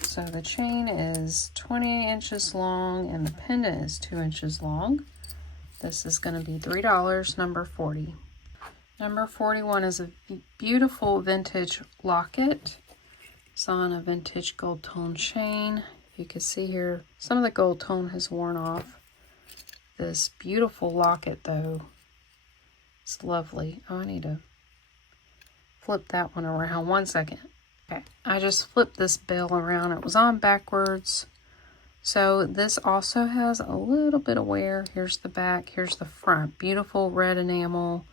So the chain is 20 inches long and the pendant is 2 inches long. This is going to be $3, number 40. Number 41 is a beautiful vintage locket. It's on a vintage gold tone chain. You can see here some of the gold tone has worn off. This beautiful locket though, it's lovely. Oh, I need to flip that one around. 1 second. Okay, I just flipped this bell around. It was on backwards. So this also has a little bit of wear. Here's the back, here's the front. Beautiful red enamel,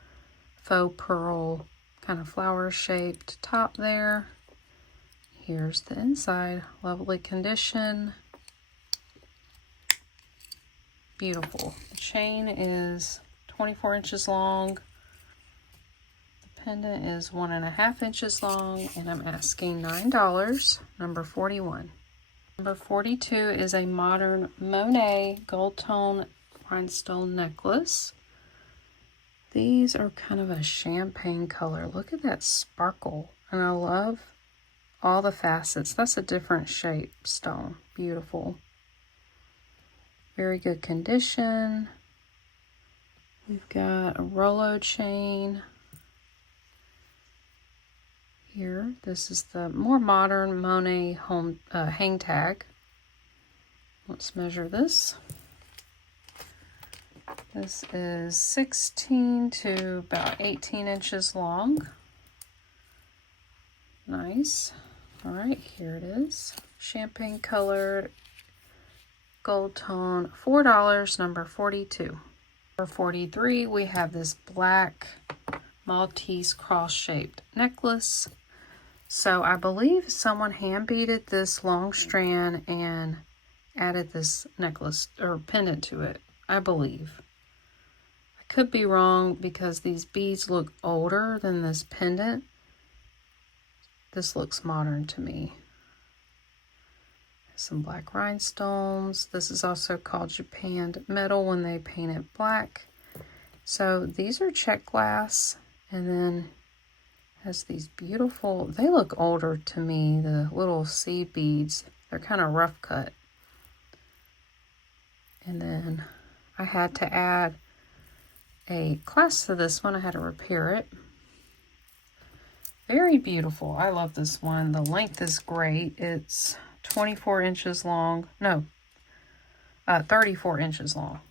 faux pearl, kind of flower shaped top there. Here's the inside, lovely condition. Beautiful. The chain is 24 inches long. Pendant is 1.5 inches long, and I'm asking $9, number 41. Number 42 is a modern Monet gold tone rhinestone necklace. These are kind of a champagne color. Look at that sparkle, and I love all the facets. That's a different shape stone. Beautiful. Very good condition. We've got a Rolo chain. Here, this is the more modern Monet hang tag. Let's measure this. This is 16 to about 18 inches long. Nice. All right, here it is. Champagne colored, gold tone, $4, number 42. For 43, we have this black Maltese cross-shaped necklace. So I believe someone hand beaded this long strand and added this necklace or pendant to it, I believe. I could be wrong because these beads look older than this pendant. This looks modern to me. Some black rhinestones. This is also called japanned metal when they paint it black. So these are Czech glass, and then has these beautiful, they look older to me, the little seed beads. They're kind of rough cut. And then I had to add a clasp to this one. I had to repair it. Very beautiful. I love this one. The length is great. It's 24 inches long. No, 34 inches long.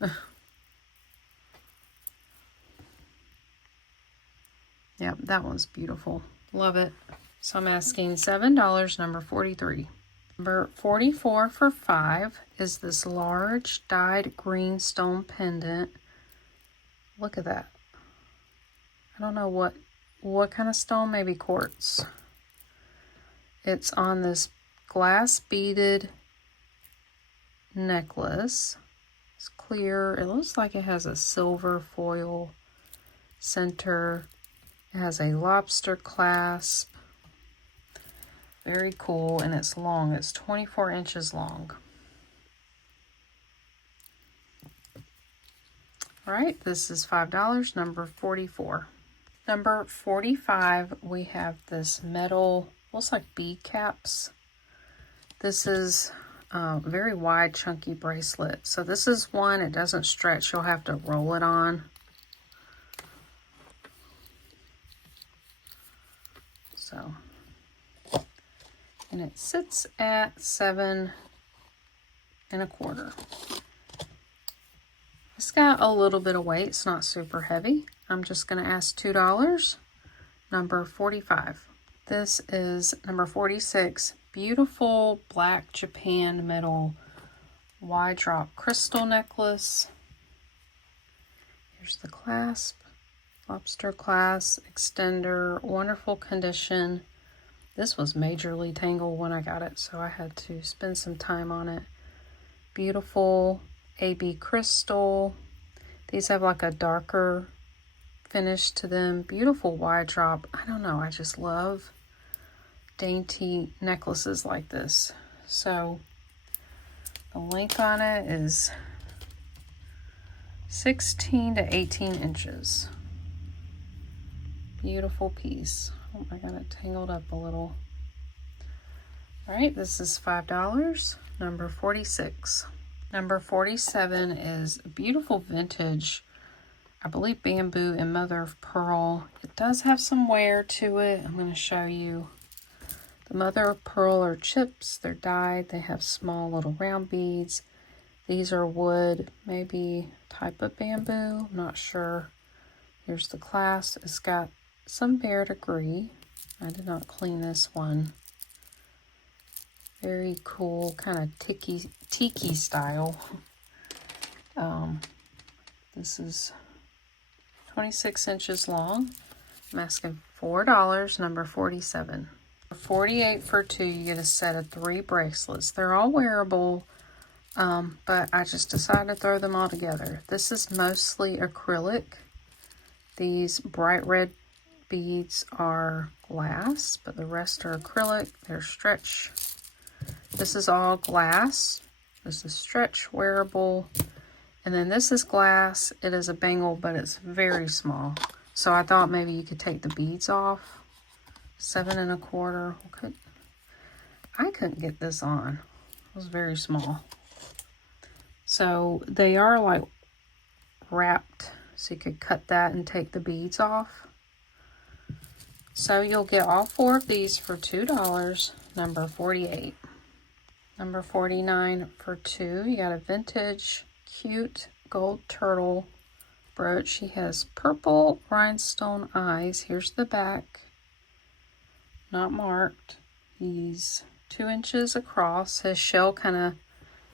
Yep, that one's beautiful. Love it. So I'm asking $7, number 43. Number 44 for $5 is this large dyed green stone pendant. Look at that. I don't know what what kind of stone? Maybe quartz. It's on this glass beaded necklace. It's clear. It looks like it has a silver foil center. It has a lobster clasp. Very cool, and it's long. It's 24 inches long. All right, this is $5, number 44. Number 45, we have this metal, looks like bead caps. This is a very wide, chunky bracelet. So this is one, it doesn't stretch. You'll have to roll it on. So, and it sits at 7 1/4. It's got a little bit of weight. It's not super heavy. I'm just going to ask $2, number 45. This is number 46. Beautiful black Japan metal wide drop crystal necklace. Here's the clasp. Lobster clasp, extender, wonderful condition. This was majorly tangled when I got it, so I had to spend some time on it. Beautiful AB crystal. These have like a darker finish to them. Beautiful wide drop. I don't know, I just love dainty necklaces like this. So the length on it is 16 to 18 inches. Beautiful piece. Oh, I got it tangled up a little. All right, this is $5, number 46. Number 47 is a beautiful vintage, I believe bamboo and mother of pearl. It does have some wear to it. I'm going to show you. The mother of pearl are chips. They're dyed. They have small little round beads. These are wood, maybe type of bamboo. I'm not sure. Here's the clasp. It's got some wear degree. I did not clean this one. Very cool, kind of tiki style. This is 26 inches long. I'm asking $4, number 47. For 48 for 2, you get a set of 3 bracelets. They're all wearable, but I just decided to throw them all together. This is mostly acrylic. These bright red beads are glass, but the rest are acrylic. They're stretch. This is all glass. This is stretch, wearable. And then this is glass. It is a bangle, but it's very small. So I thought maybe you could take the beads off. 7 1/4. I couldn't get this on. It was very small. So they are like wrapped. So you could cut that and take the beads off. So you'll get all 4 of these for $2, number 48. Number 49 for 2. You got a vintage, cute gold turtle brooch. She has purple rhinestone eyes. Here's the back. Not marked. He's 2 inches across. His shell kind of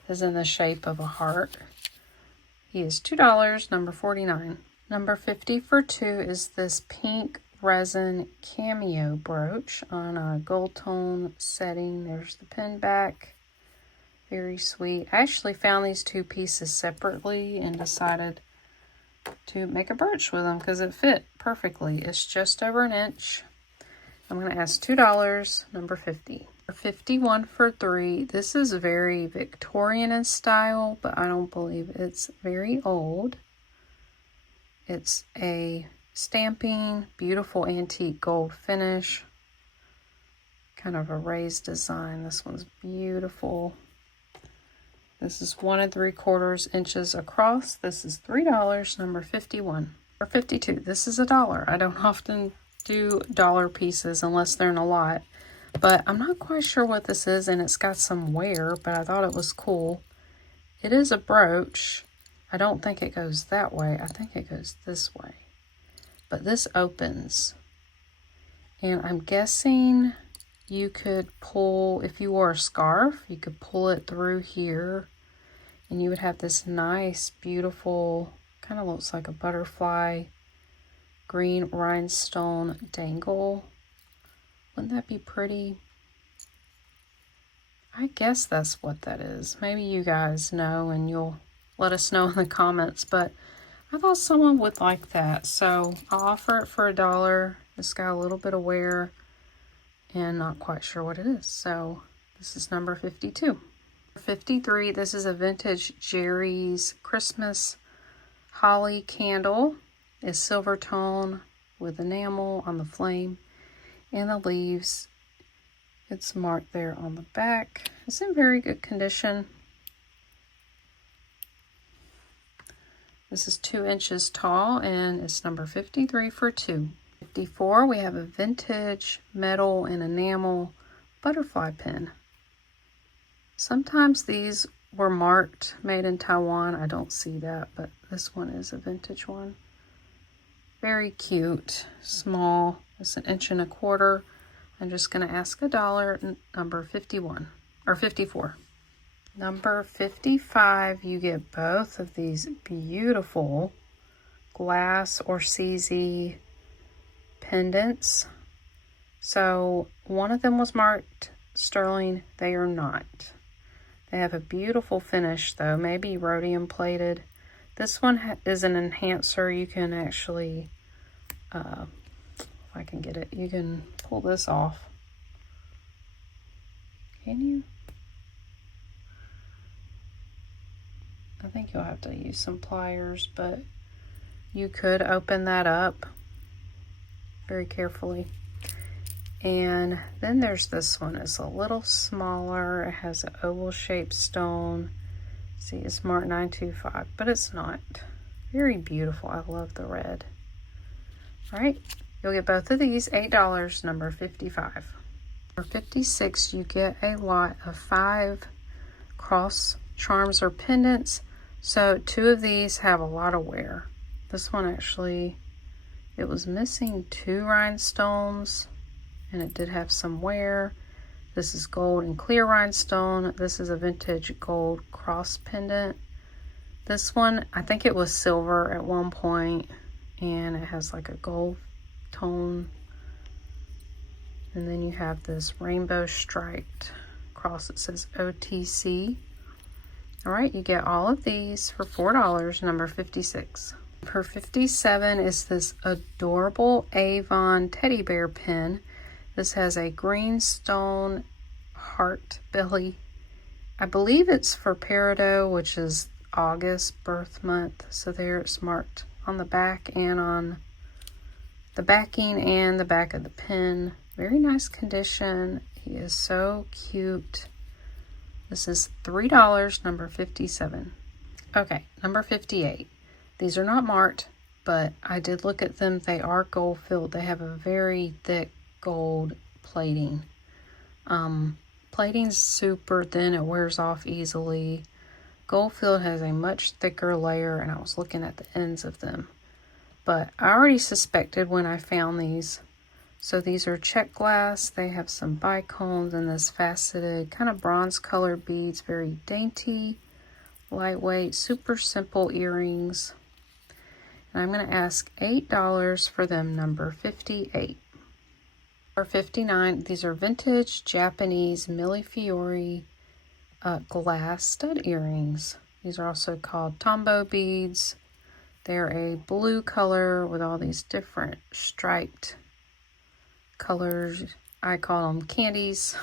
is in the shape of a heart. He is $2, number 49. Number 50 for 2 is this pink resin cameo brooch on a gold tone setting. There's the pin back. Very sweet. I actually found these 2 pieces separately and decided to make a brooch with them because it fit perfectly. It's just over an inch. I'm going to ask $2, number 50. 51 for 3. This is very Victorian in style, but I don't believe it's very old. It's a stamping, beautiful antique gold finish. Kind of a raised design. This one's beautiful. This is 1 3/4 inches across. This is $3, number 51. Or 52. This is $1. I don't often do dollar pieces unless they're in a lot. But I'm not quite sure what this is, and it's got some wear, but I thought it was cool. It is a brooch. I don't think it goes that way. I think it goes this way. But this opens. And I'm guessing you could pull, if you wore a scarf, you could pull it through here. And you would have this nice, beautiful, kind of looks like a butterfly green rhinestone dangle. Wouldn't that be pretty? I guess that's what that is. Maybe you guys know and you'll let us know in the comments, but I thought someone would like that. So I'll offer it for $1. It's got a little bit of wear and not quite sure what it is. So this is number 52. 53, this is a vintage Jerry's Christmas holly candle. It's silver tone with enamel on the flame and the leaves. It's marked there on the back. It's in very good condition. This is 2 inches tall and it's number 53 for $2. 54, we have a vintage metal and enamel butterfly pin. Sometimes these were marked made in Taiwan. I don't see that, but this one is a vintage one. Very cute, small. It's 1.25 inches. I'm just going to ask $1, number 51, or 54. Number 55, you get both of these beautiful glass or CZ pendants. So one of them was marked sterling. They are not. They have a beautiful finish though, maybe rhodium plated. This one is an enhancer. You can actually, if I can get it, you can pull this off. Can you? I think you'll have to use some pliers, but you could open that up very carefully. And then there's this one. It's a little smaller. It has an oval shaped stone. See, it's marked 925, but it's not. Very beautiful. I love the red. All right, you'll get both of these, $8, number 55. For 56, you get a lot of 5 cross charms or pendants. So 2 of these have a lot of wear. This one actually, it was missing 2 rhinestones and it did have some wear. This is gold and clear rhinestone. This is a vintage gold cross pendant. This one, I think it was silver at one point and it has like a gold tone. And then you have this rainbow striped cross that says OTC. All right, you get all of these for $4, number 56. For 57 is this adorable Avon teddy bear pin. This has a green stone heart belly. I believe it's for Peridot, which is August birth month. So there it's marked on the back and on the backing and the back of the pin. Very nice condition. He is so cute. This is $3, number 57. Okay, number 58. These are not marked, but I did look at them. They are gold filled. They have a very thick gold plating. Plating's super thin. It wears off easily. Gold filled has a much thicker layer, and I was looking at the ends of them. But I already suspected when I found these. So these are Czech glass. They have some bicones and this faceted kind of bronze colored beads. Very dainty, lightweight, super simple earrings. And I'm going to ask $8 for them, number 58. Or 59, these are vintage Japanese Millefiori glass stud earrings. These are also called tombow beads. They're a blue color with all these different striped colors. I call them candies.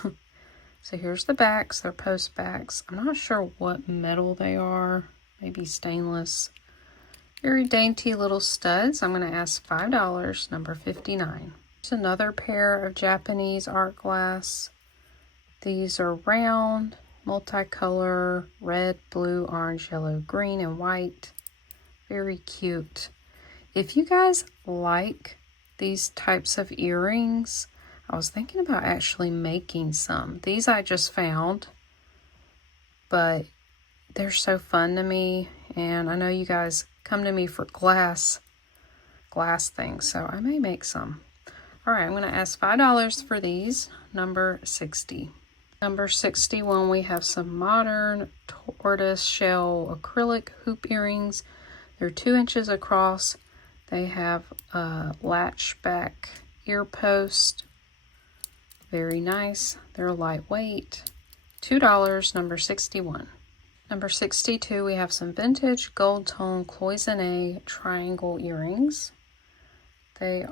So here's the backs. They're post backs. I'm not sure what metal they are. Maybe stainless. Very dainty little studs. I'm going to ask $5, number 59. Here's another pair of Japanese art glass. These are round, multicolor, red, blue, orange, yellow, green, and white. Very cute. If you guys like these types of earrings, I was thinking about actually making some. These I just found, but they're so fun to me, and I know you guys come to me for glass things, so I may make some. All right, I'm going to ask $5 for these, number 60. Number 61, we have some modern tortoise shell acrylic hoop earrings. They're 2 inches across. They have a latch back ear post. Very nice. They're lightweight. $2, number 61. Number 62, we have some vintage gold tone cloisonne triangle earrings. They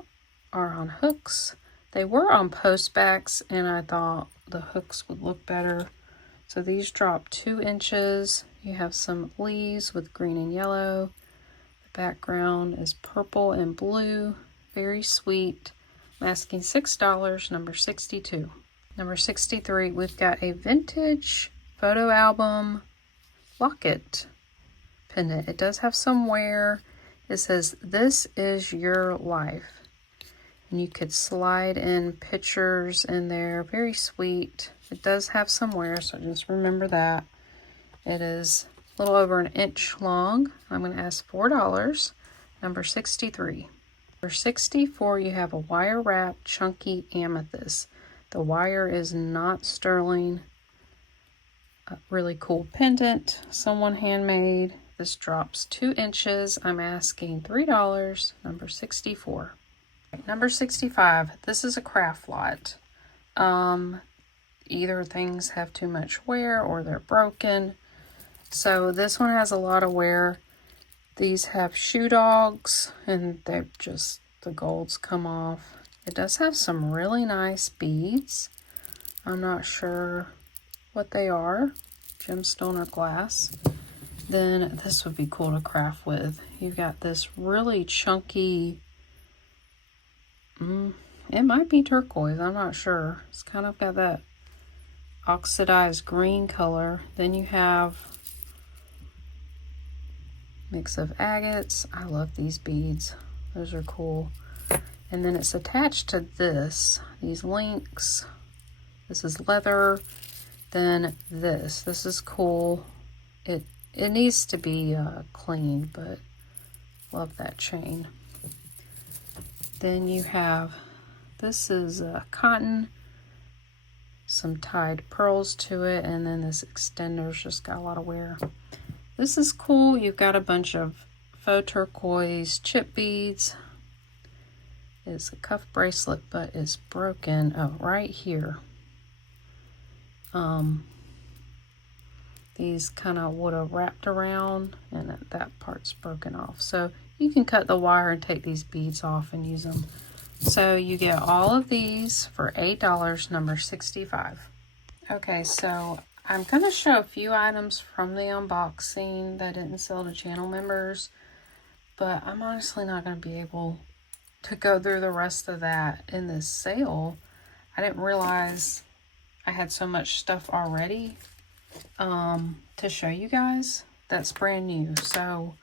are on hooks. They were on post backs, and I thought the hooks would look better. So these drop 2 inches. You have some leaves with green and yellow. The background is purple and blue. Very sweet. I'm asking $6, number 62. Number 63, we've got a vintage photo album locket pendant. It does have some wear. It says, "This is your life." And you could slide in pictures in there. Very sweet. It does have some wear, so just remember that. It is a little over 1 inch long. I'm going to ask $4, number 63. Number 64, you have a wire wrap chunky amethyst. The wire is not sterling. A really cool pendant, someone handmade. This drops 2 inches. I'm asking $3, number 64. Number 65, this is a craft lot. Either things have too much wear or they're broken. So this one has a lot of wear. These have shoe dogs, and they're just, the golds come off. It does have some really nice beads. I'm not sure what they are, gemstone or glass. Then this would be cool to craft with. You've got this really chunky, it might be turquoise, I'm not sure. It's kind of got that oxidized green color. Then you have mix of agates. I love these beads. Those are cool. And then it's attached to these links. This is leather. Then this is cool. It needs to be cleaned, but love that chain. Then you have, this is cotton, some tied pearls to it, and then this extender's just got a lot of wear. This is cool. You've got a bunch of faux turquoise chip beads. It's a cuff bracelet, but it's broken. Oh, right here. These kind of would have wrapped around, and that part's broken off. So you can cut the wire and take these beads off and use them. So you get all of these for $8, number 65. Okay, so I'm going to show a few items from the unboxing that didn't sell to channel members, but I'm honestly not going to be able to go through the rest of that in this sale. I didn't realize I had so much stuff already to show you guys that's brand new. So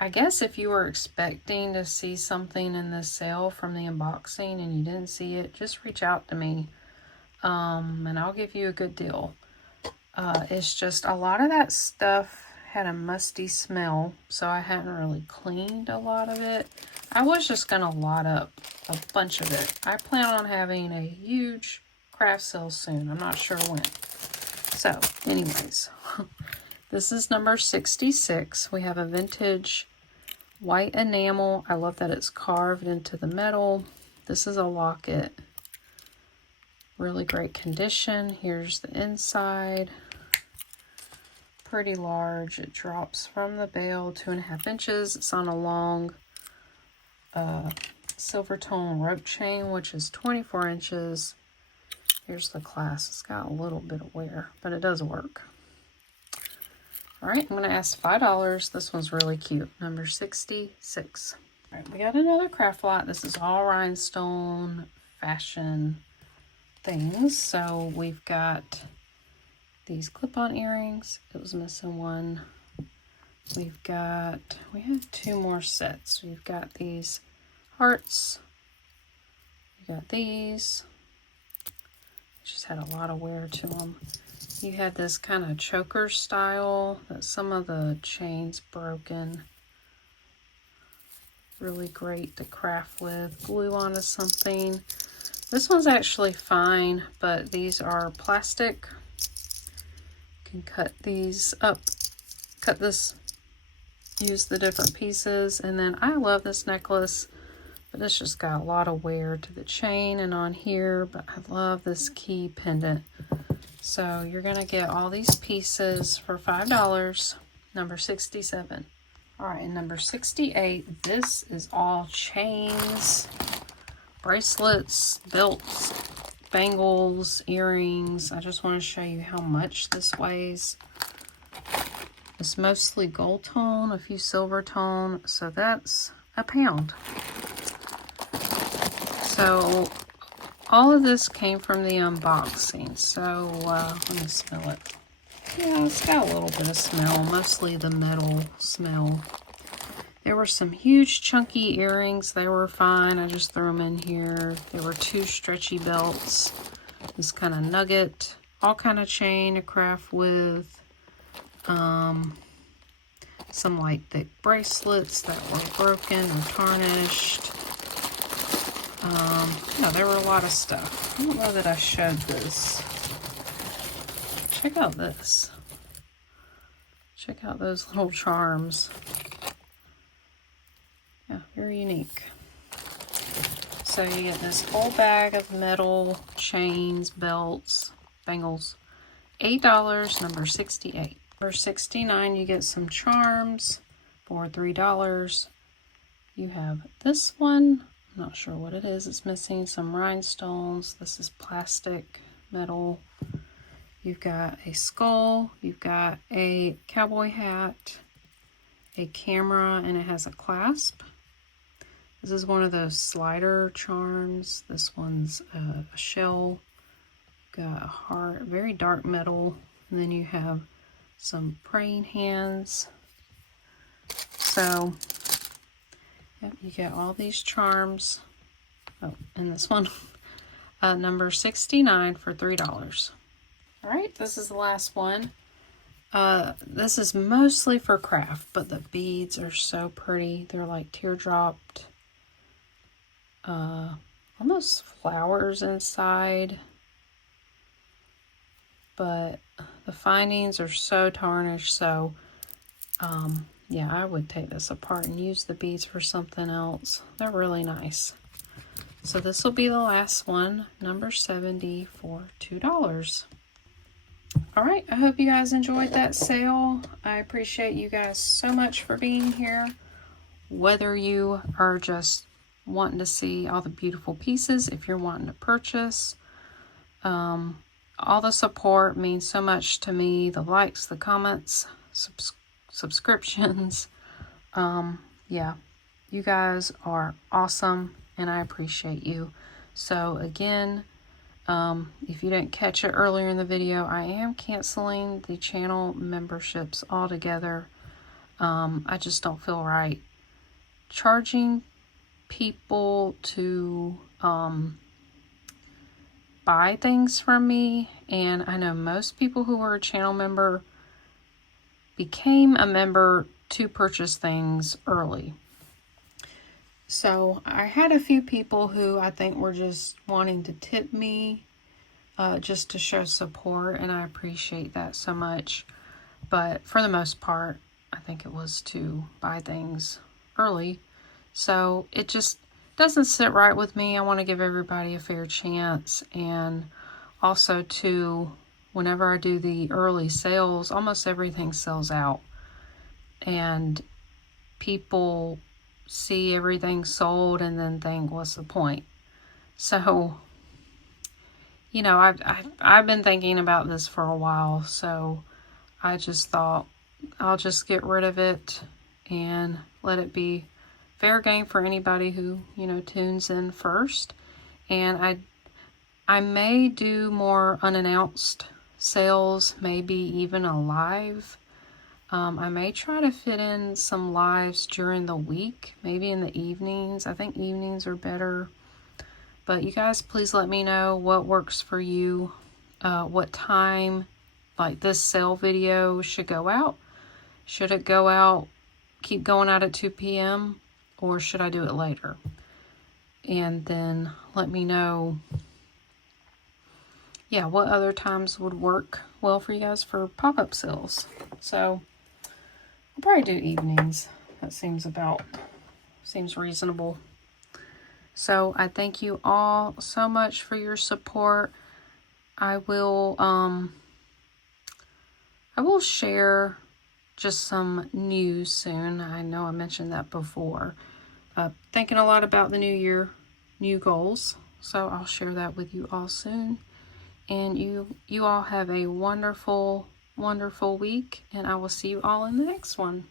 I guess if you were expecting to see something in this sale from the unboxing and you didn't see it, just reach out to me and I'll give you a good deal. It's just a lot of that stuff had a musty smell, so I hadn't really cleaned a lot of it. I was just gonna lot up a bunch of it. I plan on having a huge craft sale soon. I'm not sure when. So anyways, this is number 66. We have a vintage white enamel. I love that it's carved into the metal. This is a locket. Really great condition. Here's the inside. Pretty large. It drops from the bail 2.5 inches. It's on a long silver tone rope chain, which is 24 inches. Here's the clasp. It's got a little bit of wear, but it does work. All right, I'm going to ask $5. This one's really cute. Number 66. All right, we got another craft lot. This is all rhinestone fashion things. So we've got these clip-on earrings. It was missing one. We have 2 more sets. We've got these hearts. We got these. Just had a lot of wear to them. You had this kind of choker style that some of the chains broken. Really great to craft with. Glue onto something. This one's actually fine, but these are plastic. You can cut these up. Cut this use the different pieces. And then I love this necklace, but it's just got a lot of wear to the chain and on here. But I love this key pendant. So you're going to get all these pieces for $5, number 67. All right, and number 68, this is all chains, bracelets, belts, bangles, earrings. I just want to show you how much this weighs. It's mostly gold tone, a few silver tone, so that's a pound. So all of this came from the unboxing. So let me smell it. Yeah, it's got a little bit of smell, mostly the metal smell. There were some huge chunky earrings. They were fine. I just threw them in here. There were 2 stretchy belts. This kind of nugget. All kind of chain to craft with. Some light thick bracelets that were broken or tarnished. No, there were a lot of stuff. I don't know that I showed this. Check out this. Check out those little charms. Yeah, very unique. So you get this whole bag of metal chains, belts, bangles. $8, number 68. For 69, you get some charms for $3. You have this one. I'm not sure what it is. It's missing some rhinestones. This is plastic, metal. You've got a skull, you've got a cowboy hat, a camera, and it has a clasp. This is one of those slider charms. This one's a shell. You've got a heart, very dark metal, and then you have some praying hands. So, yep, you get all these charms. Oh, and this one, number 69 for $3. All right, this is the last one. This is mostly for craft, but the beads are so pretty. They're like teardropped, almost flowers inside. But the findings are so tarnished, so yeah, I would take this apart and use the beads for something else. They're really nice. So this will be the last one, number 70 for $2. All right, I hope you guys enjoyed that sale. I appreciate you guys so much for being here. Whether you are just wanting to see all the beautiful pieces, if you're wanting to purchase, all the support means so much to me. The likes, the comments, subscriptions. Yeah, you guys are awesome and I appreciate you. So again, if you didn't catch it earlier in the video, I am canceling the channel memberships altogether. I just don't feel right charging people to buy things from me. And I know most people who were a channel member became a member to purchase things early. So I had a few people who I think were just wanting to tip me just to show support, and I appreciate that so much. But for the most part, I think it was to buy things early. So it just doesn't sit right with me. I want to give everybody a fair chance. And also too, whenever I do the early sales, almost everything sells out. And people see everything sold and then think, what's the point? So, you know, I've been thinking about this for a while, so I just thought I'll just get rid of it and let it be fair game for anybody who, you know, tunes in first. And I may do more unannounced sales, maybe even a live. I may try to fit in some lives during the week, maybe in the evenings. I think evenings are better. But you guys, please let me know what works for you, what time, like this sale video should go out. Should it go out, keep going out at 2 p.m., or should I do it later? And then let me know, yeah, what other times would work well for you guys for pop-up sales. So, I'll probably do evenings. That seems reasonable. So I thank you all so much for your support. I will share just some news soon. I know I mentioned that before. Thinking a lot about the new year, new goals. So I'll share that with you all soon. And you all have a wonderful, wonderful week. And I will see you all in the next one.